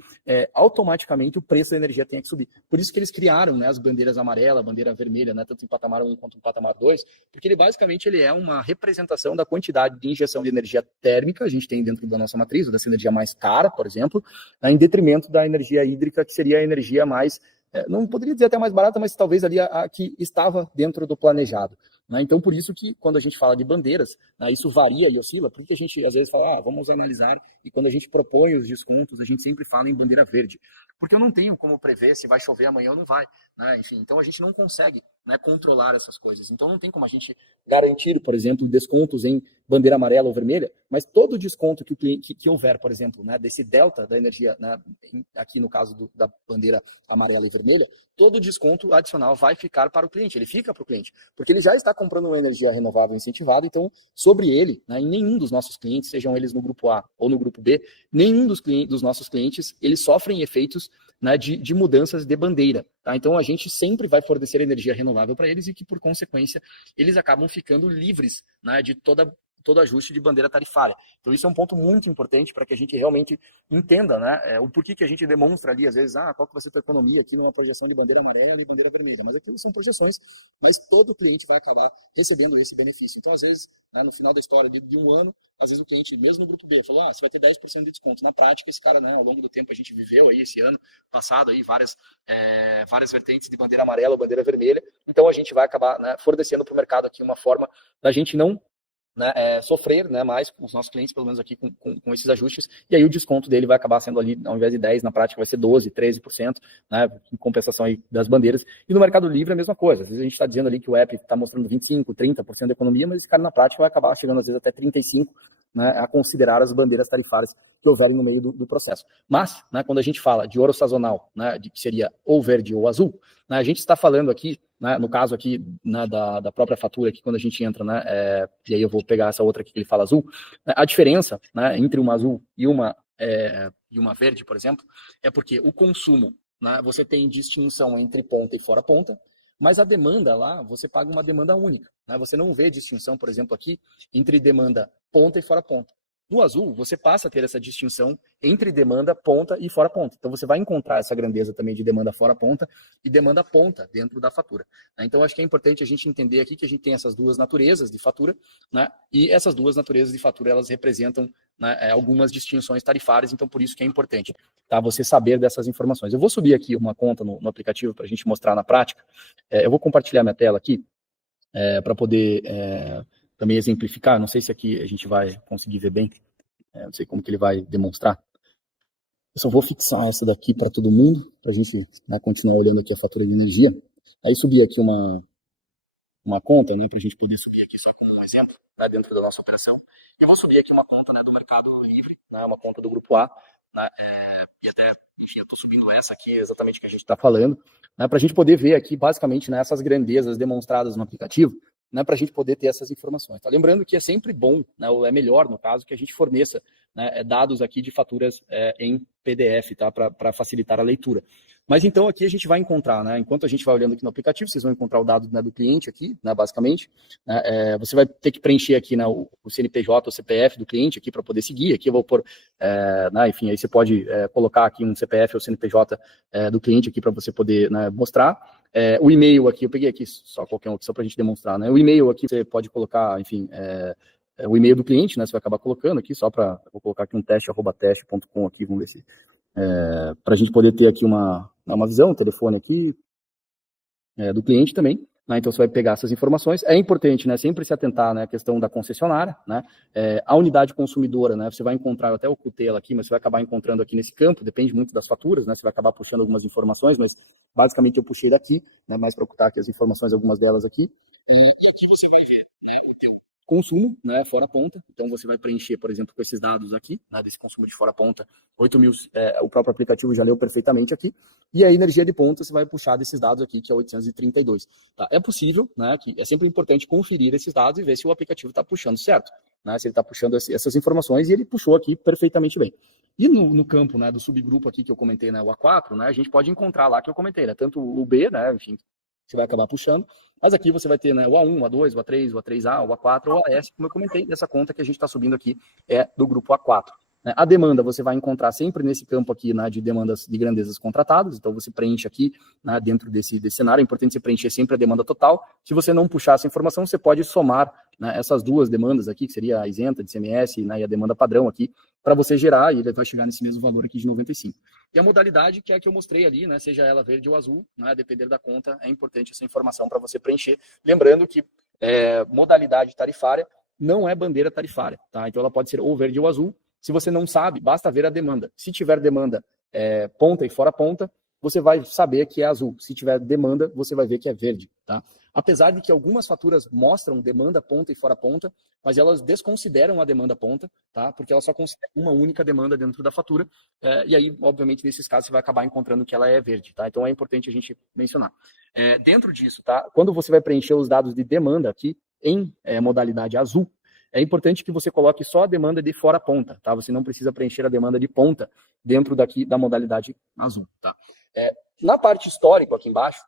automaticamente o preço da energia tenha que subir. Por isso que eles criaram, né, as bandeiras amarela, bandeira vermelha, né, tanto em patamar 1 quanto em patamar 2, porque ele basicamente ele é uma representação da quantidade de injeção de energia térmica a gente tem dentro da nossa matriz, ou dessa energia mais cara, por exemplo, né, em detrimento da energia hídrica, que seria a energia mais, não poderia dizer até mais barata, mas talvez ali a que estava dentro do planejado. Né? Então, por isso que quando a gente fala de bandeiras, né, isso varia e oscila, porque a gente às vezes fala, vamos analisar, e quando a gente propõe os descontos, a gente sempre fala em bandeira verde, porque eu não tenho como prever se vai chover amanhã ou não vai. Né? Enfim, então a gente não consegue, né, controlar essas coisas. Então não tem como a gente garantir, por exemplo, descontos em bandeira amarela ou vermelha, mas todo desconto que o cliente que houver, por exemplo, né, desse delta da energia, né, aqui no caso da bandeira amarela e vermelha, todo desconto adicional vai ficar para o cliente, ele fica para o cliente, porque ele já está comprando uma energia renovável incentivada, então sobre ele, né, em nenhum dos nossos clientes, sejam eles no grupo A ou no grupo B, nenhum dos nossos clientes, eles sofrem efeitos, né, de mudanças de bandeira. Tá? Então a gente sempre vai fornecer energia renovável para eles e que, por consequência, eles acabam ficando livres, né, de todo ajuste de bandeira tarifária. Então isso é um ponto muito importante para que a gente realmente entenda, né, o porquê que a gente demonstra ali, às vezes, qual que vai ser a tua economia aqui numa projeção de bandeira amarela e bandeira vermelha. Mas aquilo são projeções, mas todo cliente vai acabar recebendo esse benefício. Então, às vezes, né, no final da história de um ano, às vezes o cliente, mesmo no grupo B, falou, você vai ter 10% de desconto. Na prática, esse cara, né, ao longo do tempo, a gente viveu aí esse ano passado aí várias vertentes de bandeira amarela ou bandeira vermelha. Então, a gente vai acabar, né, fornecendo para o mercado aqui uma forma da gente não né, sofrer, né, mais com os nossos clientes, pelo menos aqui com esses ajustes, e aí o desconto dele vai acabar sendo ali, ao invés de 10%, na prática vai ser 12%, 13%, né, em compensação aí das bandeiras. E no Mercado Livre é a mesma coisa. Às vezes a gente está dizendo ali que o app está mostrando 25%, 30% da economia, mas esse cara na prática vai acabar chegando às vezes até 35%, né, a considerar as bandeiras tarifárias que houverem no meio do processo. Mas, né, quando a gente fala de ouro sazonal, né, que seria ou verde ou azul, né, a gente está falando aqui, né, no caso aqui, né, da própria fatura, aqui quando a gente entra, né, e aí eu vou pegar essa outra aqui que ele fala azul, né, a diferença, né, entre uma azul e uma verde, por exemplo, é porque o consumo, né, você tem distinção entre ponta e fora ponta, mas a demanda lá, você paga uma demanda única, né, você não vê distinção, por exemplo, aqui, entre demanda ponta e fora ponta. No azul, você passa a ter essa distinção entre demanda ponta e fora ponta. Então, você vai encontrar essa grandeza também de demanda fora ponta e demanda ponta dentro da fatura. Então, acho que é importante a gente entender aqui que a gente tem essas duas naturezas de fatura, né? E essas duas naturezas de fatura, elas representam, né, algumas distinções tarifárias, então por isso que é importante, tá, você saber dessas informações. Eu vou subir aqui uma conta no aplicativo para a gente mostrar na prática. Eu vou compartilhar minha tela aqui para poder também exemplificar. Não sei se aqui a gente vai conseguir ver bem. Não sei como que ele vai demonstrar. Eu só vou fixar essa daqui para todo mundo, para a gente, né, continuar olhando aqui a fatura de energia. Aí subir aqui uma conta, né, para a gente poder subir aqui só com um exemplo, né, dentro da nossa operação. E eu vou subir aqui uma conta, né, do Mercado Livre, né, uma conta do Grupo A, né, e até, enfim, eu estou subindo essa aqui, exatamente o que a gente está falando, né, para a gente poder ver aqui, basicamente, né, essas grandezas demonstradas no aplicativo, né, para a gente poder ter essas informações. Tá? Lembrando que é sempre bom, né, ou é melhor, no caso, que a gente forneça, né, dados aqui de faturas em PDF, tá, para facilitar a leitura. Mas então aqui a gente vai encontrar, né, enquanto a gente vai olhando aqui no aplicativo, vocês vão encontrar o dado, né, do cliente aqui, né, basicamente. Né, você vai ter que preencher aqui, né, o CNPJ, o CPF do cliente aqui para poder seguir. Aqui eu vou pôr, né, enfim, aí você pode colocar aqui um CPF ou CNPJ do cliente aqui para você poder, né, mostrar. O e-mail aqui, eu peguei aqui só qualquer um aqui, só para a gente demonstrar, né? O e-mail aqui você pode colocar, enfim, o e-mail do cliente, né? Você vai acabar colocando aqui, só para, vou colocar aqui um teste@teste.com aqui, vamos ver se, para a gente poder ter aqui uma visão, um telefone aqui do cliente também. Né, então você vai pegar essas informações. É importante, né, sempre se atentar, né, à questão da concessionária, né, a unidade consumidora, né, você vai encontrar, eu até ocultei ela aqui, mas você vai acabar encontrando aqui nesse campo, depende muito das faturas, né, você vai acabar puxando algumas informações, mas basicamente eu puxei daqui, né, mais para ocultar aqui as informações, algumas delas aqui, e aqui você vai ver, né, o teu consumo, né, fora ponta. Então você vai preencher, por exemplo, com esses dados aqui, né, desse consumo de fora ponta, 8.000, o próprio aplicativo já leu perfeitamente aqui, e a energia de ponta você vai puxar desses dados aqui, que é 832. Tá? É possível, né, que é sempre importante conferir esses dados e ver se o aplicativo está puxando certo, né, se ele está puxando essas informações, e ele puxou aqui perfeitamente bem. E no campo, né, do subgrupo aqui que eu comentei, né, o A4, né, a gente pode encontrar lá que eu comentei, né, tanto o B, né, enfim, você vai acabar puxando, mas aqui você vai ter, né, o A1, o A2, o A3, o A3A, o A4, o AS, como eu comentei, dessa conta que a gente está subindo aqui é do grupo A4. A demanda você vai encontrar sempre nesse campo aqui, né, de demandas de grandezas contratadas, então você preenche aqui, né, dentro desse cenário, é importante você preencher sempre a demanda total. Se você não puxar essa informação, você pode somar, né, essas duas demandas aqui, que seria a isenta de ICMS, né, e a demanda padrão aqui, para você gerar, e ele vai chegar nesse mesmo valor aqui de 95. E a modalidade, que é a que eu mostrei ali, né, seja ela verde ou azul, né, a depender da conta, é importante essa informação para você preencher. Lembrando que modalidade tarifária não é bandeira tarifária, tá? Então ela pode ser ou verde ou azul. Se você não sabe, basta ver a demanda. Se tiver demanda ponta e fora ponta, você vai saber que é azul. Se tiver demanda, você vai ver que é verde, tá? Apesar de que algumas faturas mostram demanda ponta e fora ponta, mas elas desconsideram a demanda ponta, tá? Porque elas só consideram uma única demanda dentro da fatura, e aí, obviamente, nesses casos, você vai acabar encontrando que ela é verde, tá? Então é importante a gente mencionar. Dentro disso, tá? Quando você vai preencher os dados de demanda aqui, em modalidade azul, é importante que você coloque só a demanda de fora ponta, tá? Você não precisa preencher a demanda de ponta dentro daqui da modalidade azul, tá? Na parte histórica aqui embaixo,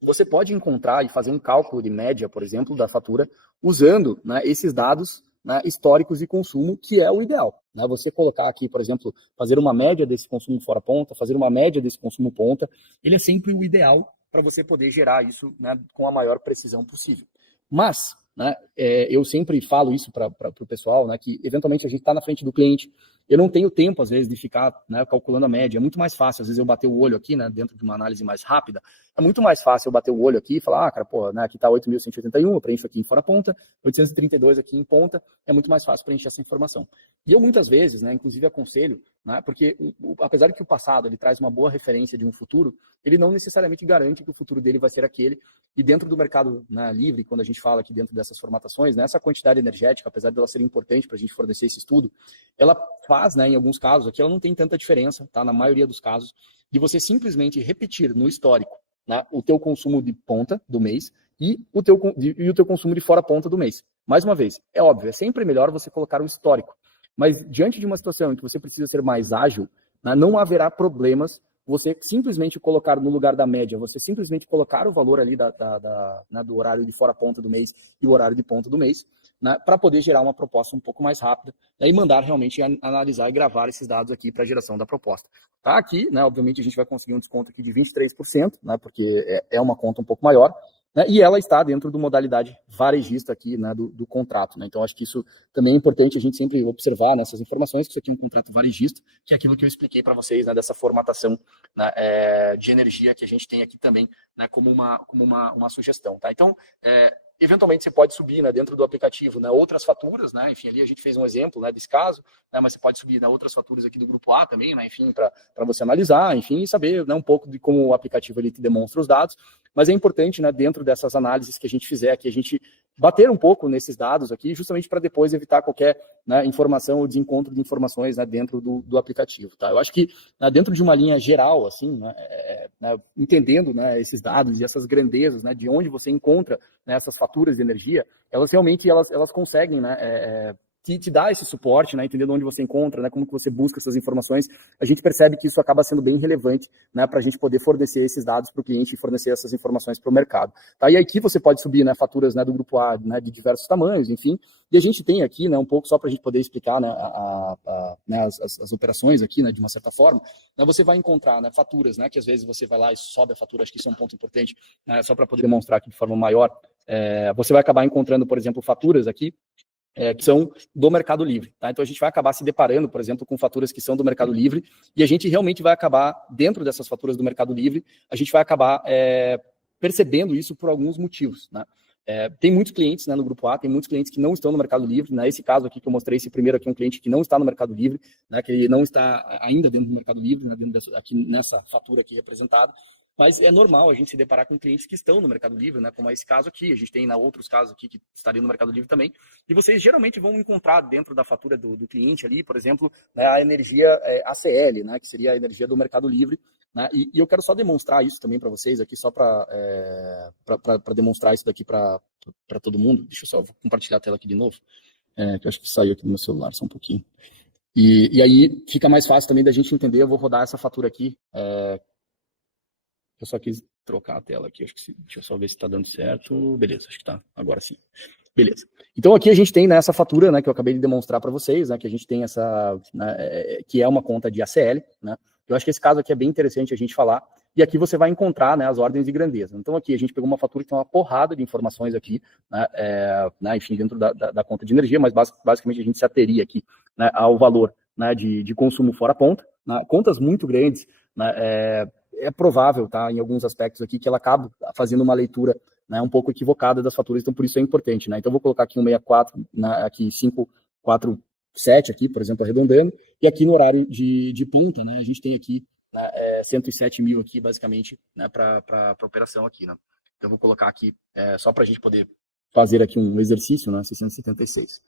você pode encontrar e fazer um cálculo de média, por exemplo, da fatura, usando, né, esses dados, né, históricos de consumo, que é o ideal. Né? Você colocar aqui, por exemplo, fazer uma média desse consumo fora ponta, fazer uma média desse consumo ponta, ele é sempre o ideal para você poder gerar isso, né, com a maior precisão possível. Mas, né, eu sempre falo isso para o pessoal, né, que eventualmente a gente está na frente do cliente, eu não tenho tempo, às vezes, de ficar, né, calculando a média. É muito mais fácil, às vezes, eu bater o olho aqui, né, dentro de uma análise mais rápida, é muito mais fácil eu bater o olho aqui e falar, cara, pô, né, aqui está 8.181, eu preencho aqui em fora ponta, 832 aqui em ponta, é muito mais fácil preencher essa informação. E eu, muitas vezes, né, inclusive aconselho, né, porque apesar de que o passado ele traz uma boa referência de um futuro, ele não necessariamente garante que o futuro dele vai ser aquele. E dentro do mercado, né, livre, quando a gente fala aqui dentro dessas formatações, né, essa quantidade energética, apesar de ela ser importante para a gente fornecer esse estudo, ela faz, né, em alguns casos, aqui ela não tem tanta diferença, tá, na maioria dos casos, de você simplesmente repetir no histórico, né, o teu consumo de ponta do mês e o teu consumo de fora ponta do mês. Mais uma vez, é óbvio, é sempre melhor você colocar o histórico, mas diante de uma situação em que você precisa ser mais ágil, né, não haverá problemas você simplesmente colocar no lugar da média, você simplesmente colocar o valor ali né, do horário de fora ponta do mês e o horário de ponta do mês, né, para poder gerar uma proposta um pouco mais rápida, né, e mandar realmente analisar e gravar esses dados aqui para a geração da proposta. Tá aqui, né, obviamente a gente vai conseguir um desconto aqui de 23%, né, porque é uma conta um pouco maior, né, e ela está dentro do modalidade varejista aqui, né, do contrato. Né, então, acho que isso também é importante a gente sempre observar nessas informações, que isso aqui é um contrato varejista, que é aquilo que eu expliquei para vocês, né, dessa formatação, né, de energia que a gente tem aqui também, né, como uma sugestão. Tá? Então, eventualmente você pode subir, né, dentro do aplicativo, né, outras faturas, né, enfim, ali a gente fez um exemplo, né, desse caso, né, mas você pode subir, né, outras faturas aqui do grupo A também, né, enfim, para você analisar, enfim, e saber, né, um pouco de como o aplicativo ele te demonstra os dados, mas é importante, né, dentro dessas análises que a gente fizer, que a gente bater um pouco nesses dados aqui, justamente para depois evitar qualquer, né, informação ou desencontro de informações, né, dentro do aplicativo. Tá? Eu acho que, né, dentro de uma linha geral, assim, né, entendendo, né, esses dados e essas grandezas, né, de onde você encontra, né, essas faturas de energia, elas realmente elas conseguem, né, te dá esse suporte, né, entendendo onde você encontra, né, como que você busca essas informações, a gente percebe que isso acaba sendo bem relevante, né, para a gente poder fornecer esses dados para o cliente e fornecer essas informações para o mercado. Tá? E aqui você pode subir, né, faturas, né, do grupo A, né, de diversos tamanhos, enfim, e a gente tem aqui, né, um pouco só para a gente poder explicar, né, né, as operações aqui, né, de uma certa forma, né, você vai encontrar, né, faturas, né, que às vezes você vai lá e sobe a fatura, acho que isso é um ponto importante, né, só para poder demonstrar aqui de forma maior, você vai acabar encontrando, por exemplo, faturas aqui, que são do Mercado Livre. Tá? Então a gente vai acabar se deparando, por exemplo, com faturas que são do Mercado Livre, e a gente realmente vai acabar, dentro dessas faturas do Mercado Livre, a gente vai acabar percebendo isso por alguns motivos. Né? Tem muitos clientes, né, no grupo A, tem muitos clientes que não estão no Mercado Livre. Nesse caso aqui que eu mostrei, esse primeiro aqui é um cliente que não está no Mercado Livre, né, que ele não está ainda dentro do Mercado Livre, né, aqui nessa fatura aqui representada. Mas é normal a gente se deparar com clientes que estão no Mercado Livre, né, como é esse caso aqui. A gente tem outros casos aqui que estariam no Mercado Livre também. E vocês geralmente vão encontrar dentro da fatura do cliente ali, por exemplo, né, a energia ACL, né, que seria a energia do Mercado Livre. Né, e eu quero só demonstrar isso também para vocês aqui, só para demonstrar isso daqui para todo mundo. Deixa eu só compartilhar a tela aqui de novo, que eu acho que saiu aqui do meu celular só um pouquinho. E aí fica mais fácil também da gente entender. Eu vou rodar essa fatura aqui. Eu só quis trocar a tela aqui, acho que deixa eu só ver se está dando certo. Beleza, acho que está, agora sim. Beleza. Então aqui a gente tem, né, essa fatura, né, que eu acabei de demonstrar para vocês, né, que a gente tem essa, né, que é uma conta de ACL, né. Eu acho que esse caso aqui é bem interessante a gente falar. E aqui você vai encontrar, né, as ordens de grandeza. Então aqui a gente pegou uma fatura que tem uma porrada de informações aqui, né, enfim, dentro da conta de energia, mas basicamente a gente se ateria aqui, né, ao valor, né, de consumo fora ponta, né, contas muito grandes, né, é provável, tá, em alguns aspectos aqui, que ela acaba fazendo uma leitura, né, um pouco equivocada das faturas, então por isso é importante. Né? Então eu vou colocar aqui 164, né, aqui 547 aqui, por exemplo, arredondando, e aqui no horário de ponta, né, a gente tem aqui, né, 107 mil aqui, basicamente, né, para a operação aqui. Né? Então eu vou colocar aqui, só para a gente poder fazer aqui um exercício, né, 676.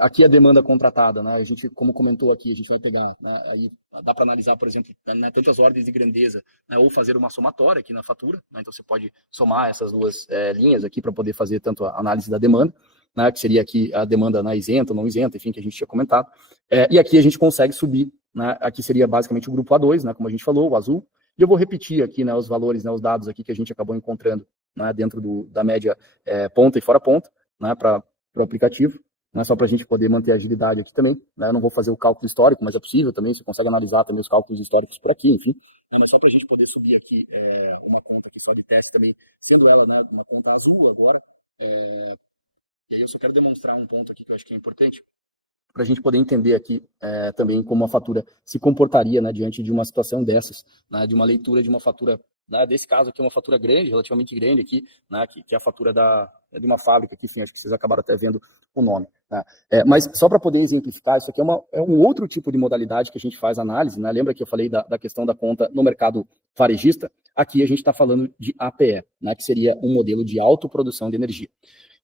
Aqui a demanda contratada, né, a gente, como comentou aqui, a gente vai pegar, né, aí dá para analisar, por exemplo, né, tantas ordens de grandeza, né, ou fazer uma somatória aqui na fatura, né, então você pode somar essas duas linhas aqui para poder fazer tanto a análise da demanda, né, que seria aqui a demanda na isenta ou não isenta, enfim, que a gente tinha comentado, e aqui a gente consegue subir, né, aqui seria basicamente o grupo A2, né, como a gente falou, o azul, e eu vou repetir aqui, né, os valores, né, os dados aqui que a gente acabou encontrando, né, dentro da média ponta e fora ponta, né, para o aplicativo, né, só para a gente poder manter a agilidade aqui também. Né, eu não vou fazer o cálculo histórico, mas é possível também, você consegue analisar também os cálculos históricos por aqui, enfim. Mas só para a gente poder subir aqui uma conta aqui só de teste também, sendo ela, né, uma conta azul agora. E aí eu só quero demonstrar um ponto aqui que eu acho que é importante. para a gente poder entender aqui também como a fatura se comportaria, né, diante de uma situação dessas, né, de uma leitura de uma fatura, né, desse caso aqui, uma fatura grande, relativamente grande aqui, né, que é a fatura de uma fábrica, que enfim, acho que vocês acabaram até vendo o nome. Né. Mas só para poder exemplificar, isso aqui é um outro tipo de modalidade que a gente faz análise, né, lembra que eu falei da questão da conta no mercado varejista? Aqui a gente está falando de APE, né, que seria um modelo de autoprodução de energia.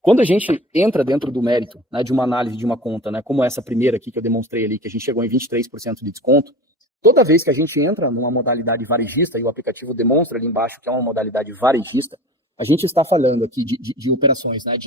Quando a gente entra dentro do mérito, né, de uma análise de uma conta, né, como essa primeira aqui que eu demonstrei ali, que a gente chegou em 23% de desconto, toda vez que a gente entra numa modalidade varejista, e o aplicativo demonstra ali embaixo que é uma modalidade varejista, a gente está falando aqui de operações, né,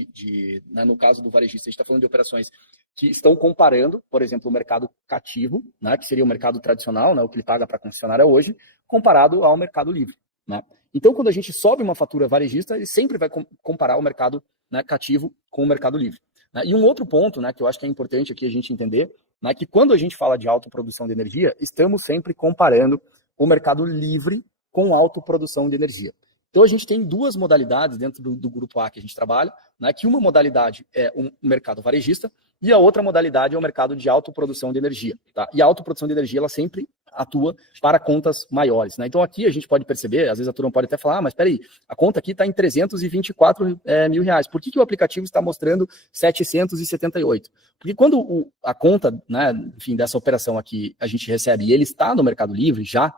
né, no caso do varejista, a gente está falando de operações que estão comparando, por exemplo, o mercado cativo, né, que seria o mercado tradicional, né, o que ele paga para a concessionária hoje, comparado ao mercado livre. Né? Então, quando a gente sobe uma fatura varejista, ele sempre vai comparar o mercado, né, cativo com o mercado livre. Né? E um outro ponto, né, que eu acho que é importante aqui a gente entender, né, que quando a gente fala de autoprodução de energia, estamos sempre comparando o mercado livre com autoprodução de energia. Então, a gente tem duas modalidades dentro do grupo A que a gente trabalha, né, que uma modalidade é um mercado varejista e a outra modalidade é o mercado de autoprodução de energia. Tá? E a autoprodução de energia, ela sempre atua para contas maiores. Né? Então, aqui a gente pode perceber, às vezes a turma pode até falar, mas espera aí, a conta aqui está em 324 mil reais. Por que o aplicativo está mostrando 778? Porque quando a conta, né, enfim, dessa operação aqui a gente recebe e ele está no Mercado Livre já,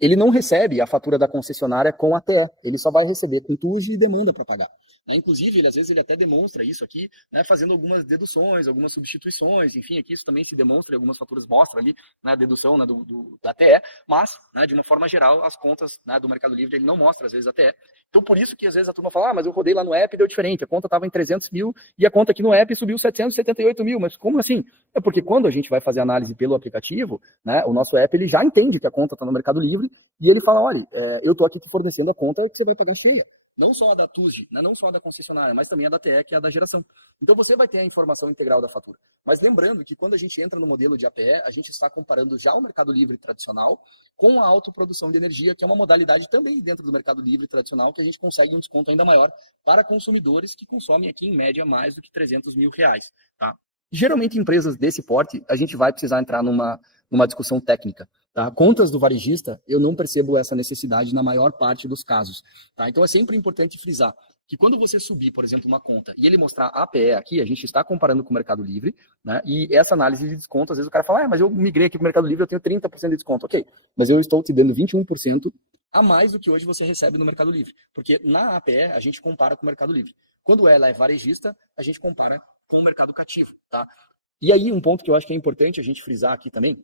ele não recebe a fatura da concessionária com ATE, ele só vai receber com TUJ e demanda para pagar. Né? Inclusive, às vezes ele até demonstra isso aqui, né, fazendo algumas deduções, algumas substituições, enfim, aqui isso também se demonstra, algumas faturas mostram ali, né, a dedução, né, da ATE, mas, né, de uma forma geral, as contas, né, do Mercado Livre, ele não mostra, às vezes, a ATE. Então, por isso que às vezes a turma fala, mas eu rodei lá no app e deu diferente, a conta estava em 300 mil e a conta aqui no app subiu 778 mil, mas como assim? É porque quando a gente vai fazer análise pelo aplicativo, né, o nosso app ele já entende que a conta está no Mercado Livre e ele fala, olha, eu estou aqui te fornecendo a conta que você vai pagar em cheia. Não só a da TUSD, né, não só a da concessionária, mas também a da TE, que é a da geração. Então você vai ter a informação integral da fatura. Mas lembrando que quando a gente entra no modelo de APE, a gente está comparando já o Mercado Livre tradicional com a autoprodução de energia, que é uma modalidade também dentro do Mercado Livre tradicional, que a gente consegue um desconto ainda maior para consumidores que consomem aqui em média mais do que 300 mil reais. Tá? Geralmente empresas desse porte, a gente vai precisar entrar numa discussão técnica. Tá? Contas do varejista, eu não percebo essa necessidade na maior parte dos casos. Tá? Então é sempre importante frisar que quando você subir, por exemplo, uma conta e ele mostrar APE aqui, a gente está comparando com o Mercado Livre, né? E essa análise de desconto, às vezes o cara fala, mas eu migrei aqui para o Mercado Livre, eu tenho 30% de desconto. Ok, mas eu estou te dando 21% a mais do que hoje você recebe no Mercado Livre. Porque na APE a gente compara com o Mercado Livre. Quando ela é varejista, a gente compara com o mercado cativo. Tá? E aí um ponto que eu acho que é importante a gente frisar aqui também,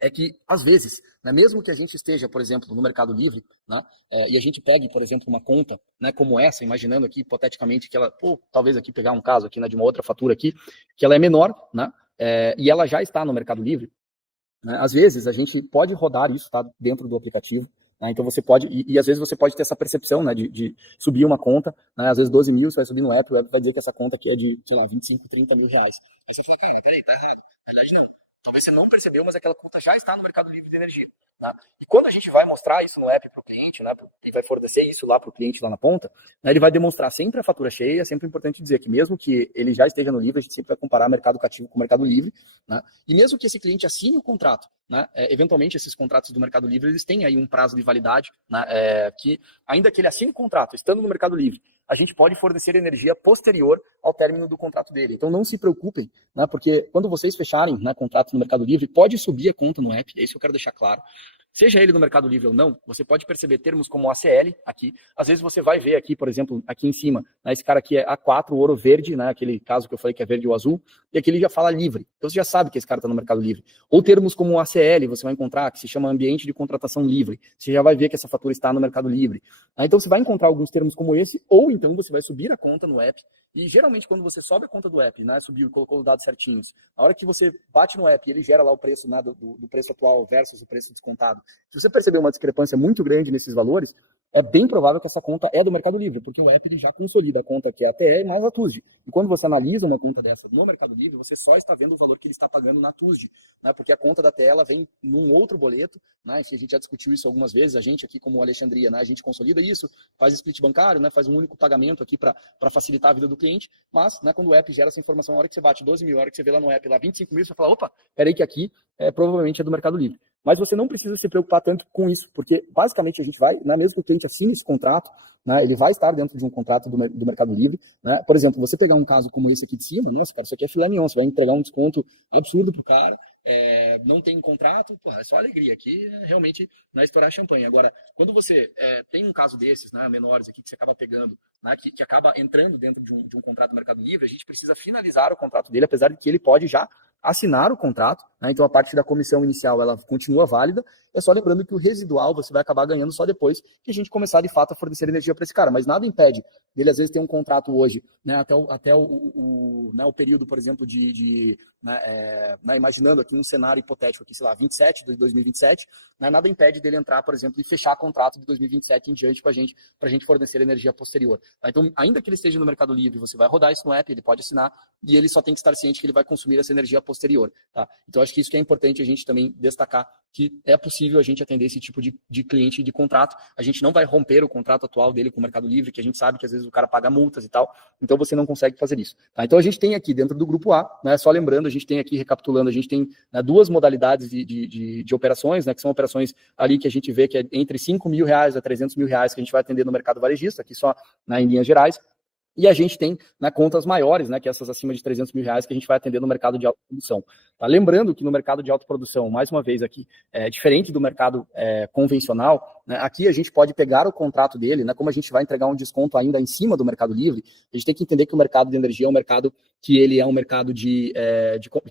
é que, às vezes, né, mesmo que a gente esteja, por exemplo, no Mercado Livre, né, e a gente pegue, por exemplo, uma conta, né, como essa, imaginando aqui, hipoteticamente, que ela, talvez aqui pegar um caso aqui, né, de uma outra fatura aqui, que ela é menor, né, e ela já está no Mercado Livre, né, às vezes a gente pode rodar isso, tá, dentro do aplicativo, né, então você pode, e às vezes você pode ter essa percepção, né, de subir uma conta, né, às vezes 12 mil, você vai subir no app, o app vai dizer que essa conta aqui é de, sei lá, 25, 30 mil reais. Aí você fica, peraí, verdade não. Talvez você não percebeu, mas aquela conta já está no Mercado Livre de energia. Tá? E quando a gente vai mostrar isso no app para o cliente, né, e vai fornecer isso lá para o cliente lá na ponta, né, ele vai demonstrar sempre a fatura cheia. É sempre importante dizer que mesmo que ele já esteja no livre, a gente sempre vai comparar mercado cativo com o Mercado Livre. Né, e mesmo que esse cliente assine o contrato, né, eventualmente esses contratos do Mercado Livre eles têm aí um prazo de validade, né, que ainda que ele assine o contrato estando no Mercado Livre, a gente pode fornecer energia posterior ao término do contrato dele. Então não se preocupem, né, porque quando vocês fecharem, né, contrato no Mercado Livre, pode subir a conta no app, é isso que eu quero deixar claro. Seja ele no Mercado Livre ou não, você pode perceber termos como ACL aqui. Às vezes você vai ver aqui, por exemplo, aqui em cima, né, esse cara aqui é A4, ouro verde, né, aquele caso que eu falei que é verde ou azul, e aqui ele já fala livre. Então você já sabe que esse cara está no Mercado Livre. Ou termos como ACL, você vai encontrar, que se chama ambiente de contratação livre. Você já vai ver que essa fatura está no Mercado Livre. Então você vai encontrar alguns termos como esse, ou então você vai subir a conta no app. E geralmente quando você sobe a conta do app, né, subiu e colocou os dados certinhos, na hora que você bate no app e ele gera lá o preço, né, do preço atual versus o preço descontado, se você perceber uma discrepância muito grande nesses valores, é bem provável que essa conta é do Mercado Livre, porque o app ele já consolida a conta que é a TE mais a TUSD. E quando você analisa uma conta dessa no Mercado Livre, você só está vendo o valor que ele está pagando na TUSD, né? Porque a conta da TE ela vem num outro boleto, né? Que a gente já discutiu isso algumas vezes, a gente aqui como Alexandria, né? A gente consolida isso, faz split bancário, né? Faz um único pagamento aqui para facilitar a vida do cliente, mas né, quando o app gera essa informação, a hora que você bate 12 mil, a hora que você vê lá no app lá 25 mil, você fala, opa, peraí que aqui provavelmente é do Mercado Livre. Mas você não precisa se preocupar tanto com isso, porque basicamente a gente vai, né, mesmo que o cliente assine esse contrato, né, ele vai estar dentro de um contrato do Mercado Livre. Né? Por exemplo, você pegar um caso como esse aqui de cima, nossa, cara, isso aqui é filé mignon, você vai entregar um desconto absurdo pro cara, não tem contrato, pô, é só alegria aqui, realmente vai estourar champanhe. Agora, quando você tem um caso desses, né, menores aqui, que você acaba pegando, né, que acaba entrando dentro de um contrato do Mercado Livre, a gente precisa finalizar o contrato dele, apesar de que ele pode já assinar o contrato, né? Então a parte da comissão inicial ela continua válida, é só lembrando que o residual você vai acabar ganhando só depois que a gente começar de fato a fornecer energia para esse cara, mas nada impede dele às vezes ter um contrato hoje, né, até o período, por exemplo, imaginando aqui um cenário hipotético aqui, sei lá, 27 de 2027, né, nada impede dele entrar, por exemplo, e fechar contrato de 2027 em diante com a gente, para a gente fornecer energia posterior. Tá? Então, ainda que ele esteja no Mercado Livre, você vai rodar isso no app, ele pode assinar, e ele só tem que estar ciente que ele vai consumir essa energia posterior. Tá? Então, acho que isso que é importante a gente também destacar, que é possível a gente atender esse tipo de cliente de contrato. A gente não vai romper o contrato atual dele com o Mercado Livre, que a gente sabe que às vezes o cara paga multas e tal, então você não consegue fazer isso. Tá? Então, a gente tem aqui dentro do Grupo A, né, só lembrando, a gente tem aqui, recapitulando, a gente tem, né, duas modalidades de operações, né, que são operações ali que a gente vê que é entre R$5 mil a R$300 mil que a gente vai atender no mercado varejista, aqui só, né, em linhas gerais. E a gente tem, né, contas maiores, né, que essas acima de R$300 mil que a gente vai atender no mercado de autoprodução. Tá? Lembrando que no mercado de autoprodução, mais uma vez aqui, diferente do mercado convencional, né, aqui a gente pode pegar o contrato dele, né, como a gente vai entregar um desconto ainda em cima do Mercado Livre, a gente tem que entender que o mercado de energia é um mercado que ele é um mercado que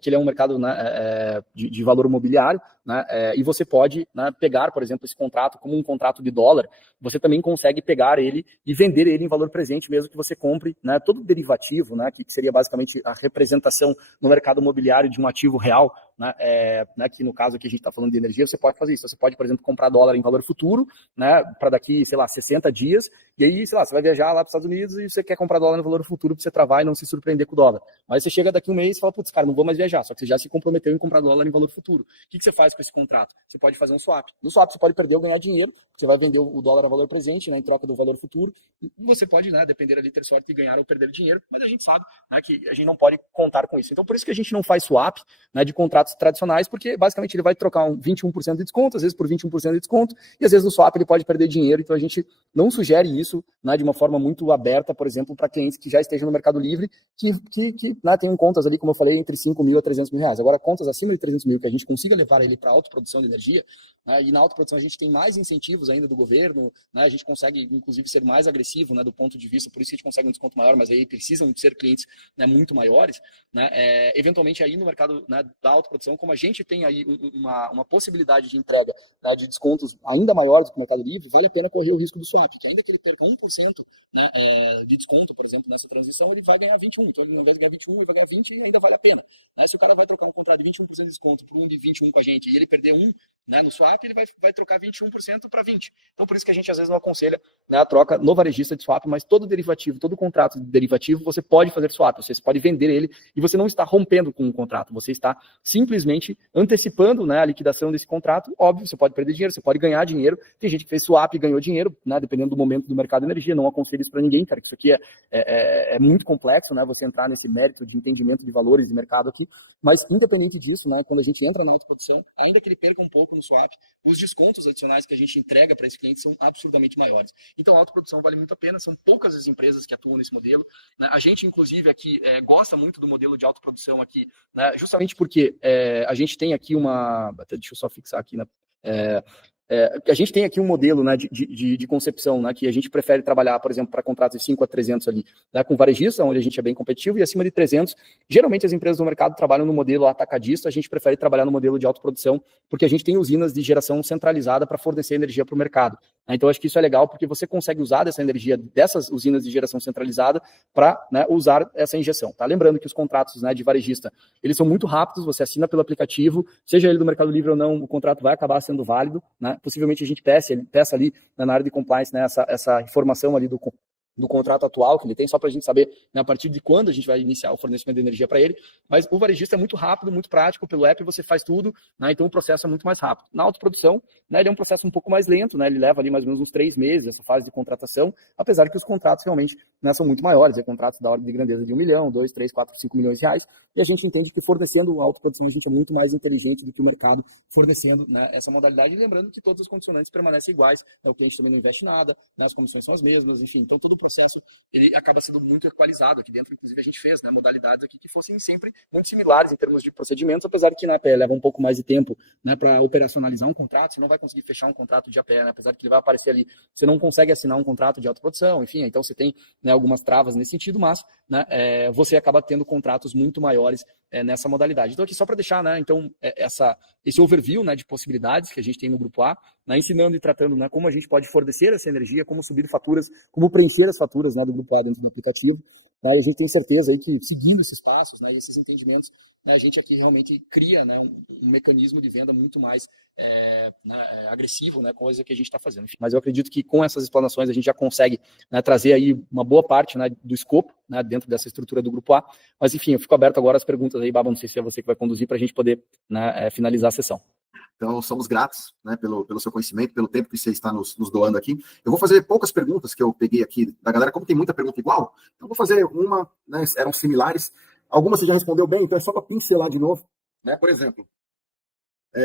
ele é um mercado, né, de valor imobiliário, né, e você pode, né, pegar, por exemplo, esse contrato como um contrato de dólar, você também consegue pegar ele e vender ele em valor presente, mesmo que você compre, né, todo derivativo, né, que seria basicamente a representação no mercado imobiliário de um ativo real, né, que no caso aqui a gente está falando de energia, você pode fazer isso. Você pode, por exemplo, comprar dólar em valor futuro, né, para daqui, sei lá, 60 dias, e aí, sei lá, você vai viajar lá para os Estados Unidos e você quer comprar dólar no valor futuro para você travar e não se surpreender com o dólar. Mas você chega daqui um mês e fala, putz, cara, não vou mais viajar, só que você já se comprometeu em comprar dólar em valor futuro. O que você faz com esse contrato? Você pode fazer um swap. No swap você pode perder ou ganhar dinheiro, você vai vender o dólar a valor presente, né, em troca do valor futuro, e você pode, né, depender ali, ter sorte de ganhar ou perder dinheiro, mas a gente sabe, né, que a gente não pode contar com isso. Então, por isso que a gente não faz swap, né, de contratos tradicionais, porque basicamente ele vai trocar um 21% de desconto, às vezes por 21% de desconto, e às vezes no swap ele pode perder dinheiro, então a gente não sugere isso, né, de uma forma muito aberta, por exemplo, para clientes que já estejam no Mercado Livre, que né, tenham contas ali, como eu falei, entre 5 mil a 300 mil reais. Agora, contas acima de 300 mil, que a gente consiga levar ele para autoprodução de energia, né, e na autoprodução a gente tem mais incentivos ainda do governo, né, a gente consegue, inclusive, ser mais agressivo, né, do ponto de vista, por isso que a gente consegue um desconto maior, mas aí precisam ser clientes, né, muito maiores, né, eventualmente aí no mercado, né, da autoprodução, como a gente tem aí uma possibilidade de entrega, né, de descontos ainda maiores do que o Mercado Livre, vale a pena correr o risco do swap, que ainda que ele perca 1%, né, de desconto, por exemplo, nessa transição, ele vai ganhar 21, então ao invés de ganhar 21, ele vai ganhar 20 e ainda vale a pena. Mas se o cara vai trocar um contrato de 21% de desconto por um de 21 com a gente e ele perder 1, né, no swap, ele vai trocar 21% para 20. Então por isso que a gente às vezes não aconselha, né, a troca no varejista de swap, mas todo derivativo, todo contrato de derivativo, você pode fazer swap, você pode vender ele e você não está rompendo com o contrato, você está simplesmente antecipando, né, a liquidação desse contrato. Óbvio, você pode perder dinheiro, você pode ganhar dinheiro, tem gente que fez swap e ganhou dinheiro, né, dependendo do momento do mercado de energia, não aconselho isso para ninguém, cara, que isso aqui é muito complexo, né, você entrar nesse mérito de entendimento de valores de mercado aqui, mas independente disso, né, quando a gente entra na autoprodução, ainda que ele perca um pouco no swap, os descontos adicionais que a gente entrega para esse cliente são absurdamente maiores. Então a autoprodução vale muito a pena, são poucas as empresas que atuam nesse modelo, né, a gente inclusive aqui gosta muito do modelo de autoprodução aqui, né, justamente porque a gente tem aqui deixa eu só fixar aqui, né, a gente tem aqui um modelo, né, de concepção, né, que a gente prefere trabalhar, por exemplo, para contratos de 5 a 300 ali, né, com varejista, onde a gente é bem competitivo, e acima de 300, geralmente as empresas do mercado trabalham no modelo atacadista, a gente prefere trabalhar no modelo de autoprodução, porque a gente tem usinas de geração centralizada para fornecer energia para o mercado. Então, acho que isso é legal, porque você consegue usar dessa energia dessas usinas de geração centralizada para, né, usar essa injeção. Tá? Lembrando que os contratos, né, de varejista, eles são muito rápidos, você assina pelo aplicativo, seja ele do Mercado Livre ou não, o contrato vai acabar sendo válido. Né? Possivelmente a gente peça ali, né, na área de compliance, né, essa informação ali do contrato atual que ele tem, só para a gente saber, né, a partir de quando a gente vai iniciar o fornecimento de energia para ele. Mas o varejista é muito rápido, muito prático, pelo app você faz tudo, né, então o processo é muito mais rápido. Na autoprodução, né, ele é um processo um pouco mais lento, né, ele leva ali mais ou menos uns 3 meses, essa fase de contratação, apesar que os contratos realmente, né, são muito maiores, contratos da ordem de grandeza de 1 milhão, 2, 3, 4, 5 milhões de reais, e a gente entende que fornecendo autoprodução a gente é muito mais inteligente do que o mercado fornecendo, né, essa modalidade, lembrando que todas as condicionantes permanecem iguais, né, o cliente também não investe nada, né, as comissões são as mesmas, enfim, então todo o processo ele acaba sendo muito equalizado. Aqui dentro, inclusive, a gente fez, né, modalidades aqui que fossem sempre muito similares em termos de procedimentos, apesar de que na APE leva um pouco mais de tempo, né, para operacionalizar um contrato, você não vai conseguir fechar um contrato de APE, né, apesar de que ele vai aparecer ali, você não consegue assinar um contrato de autoprodução, enfim, então você tem, né, algumas travas nesse sentido, mas, né, você acaba tendo contratos muito maiores nessa modalidade. Então aqui só para deixar, né, então, esse overview, né, de possibilidades que a gente tem no Grupo A, né, ensinando e tratando, né, como a gente pode fornecer essa energia, como subir faturas, como preencher as faturas, né, do Grupo A dentro do aplicativo. Né, e a gente tem certeza aí que, seguindo esses passos, né, esses entendimentos, né, a gente aqui realmente cria, né, um mecanismo de venda muito mais agressivo, né, coisa que a gente está fazendo. Enfim, mas eu acredito que com essas explanações a gente já consegue, né, trazer aí uma boa parte, né, do escopo, né, dentro dessa estrutura do Grupo A. Mas enfim, eu fico aberto agora às perguntas aí, Baba, não sei se é você que vai conduzir para a gente poder, né, finalizar a sessão. Então, somos gratos, né, pelo seu conhecimento, pelo tempo que você está nos doando aqui. Eu vou fazer poucas perguntas que eu peguei aqui da galera, como tem muita pergunta igual, então vou fazer uma, né, eram similares. Algumas você já respondeu bem, então é só para pincelar de novo. Né? Por exemplo,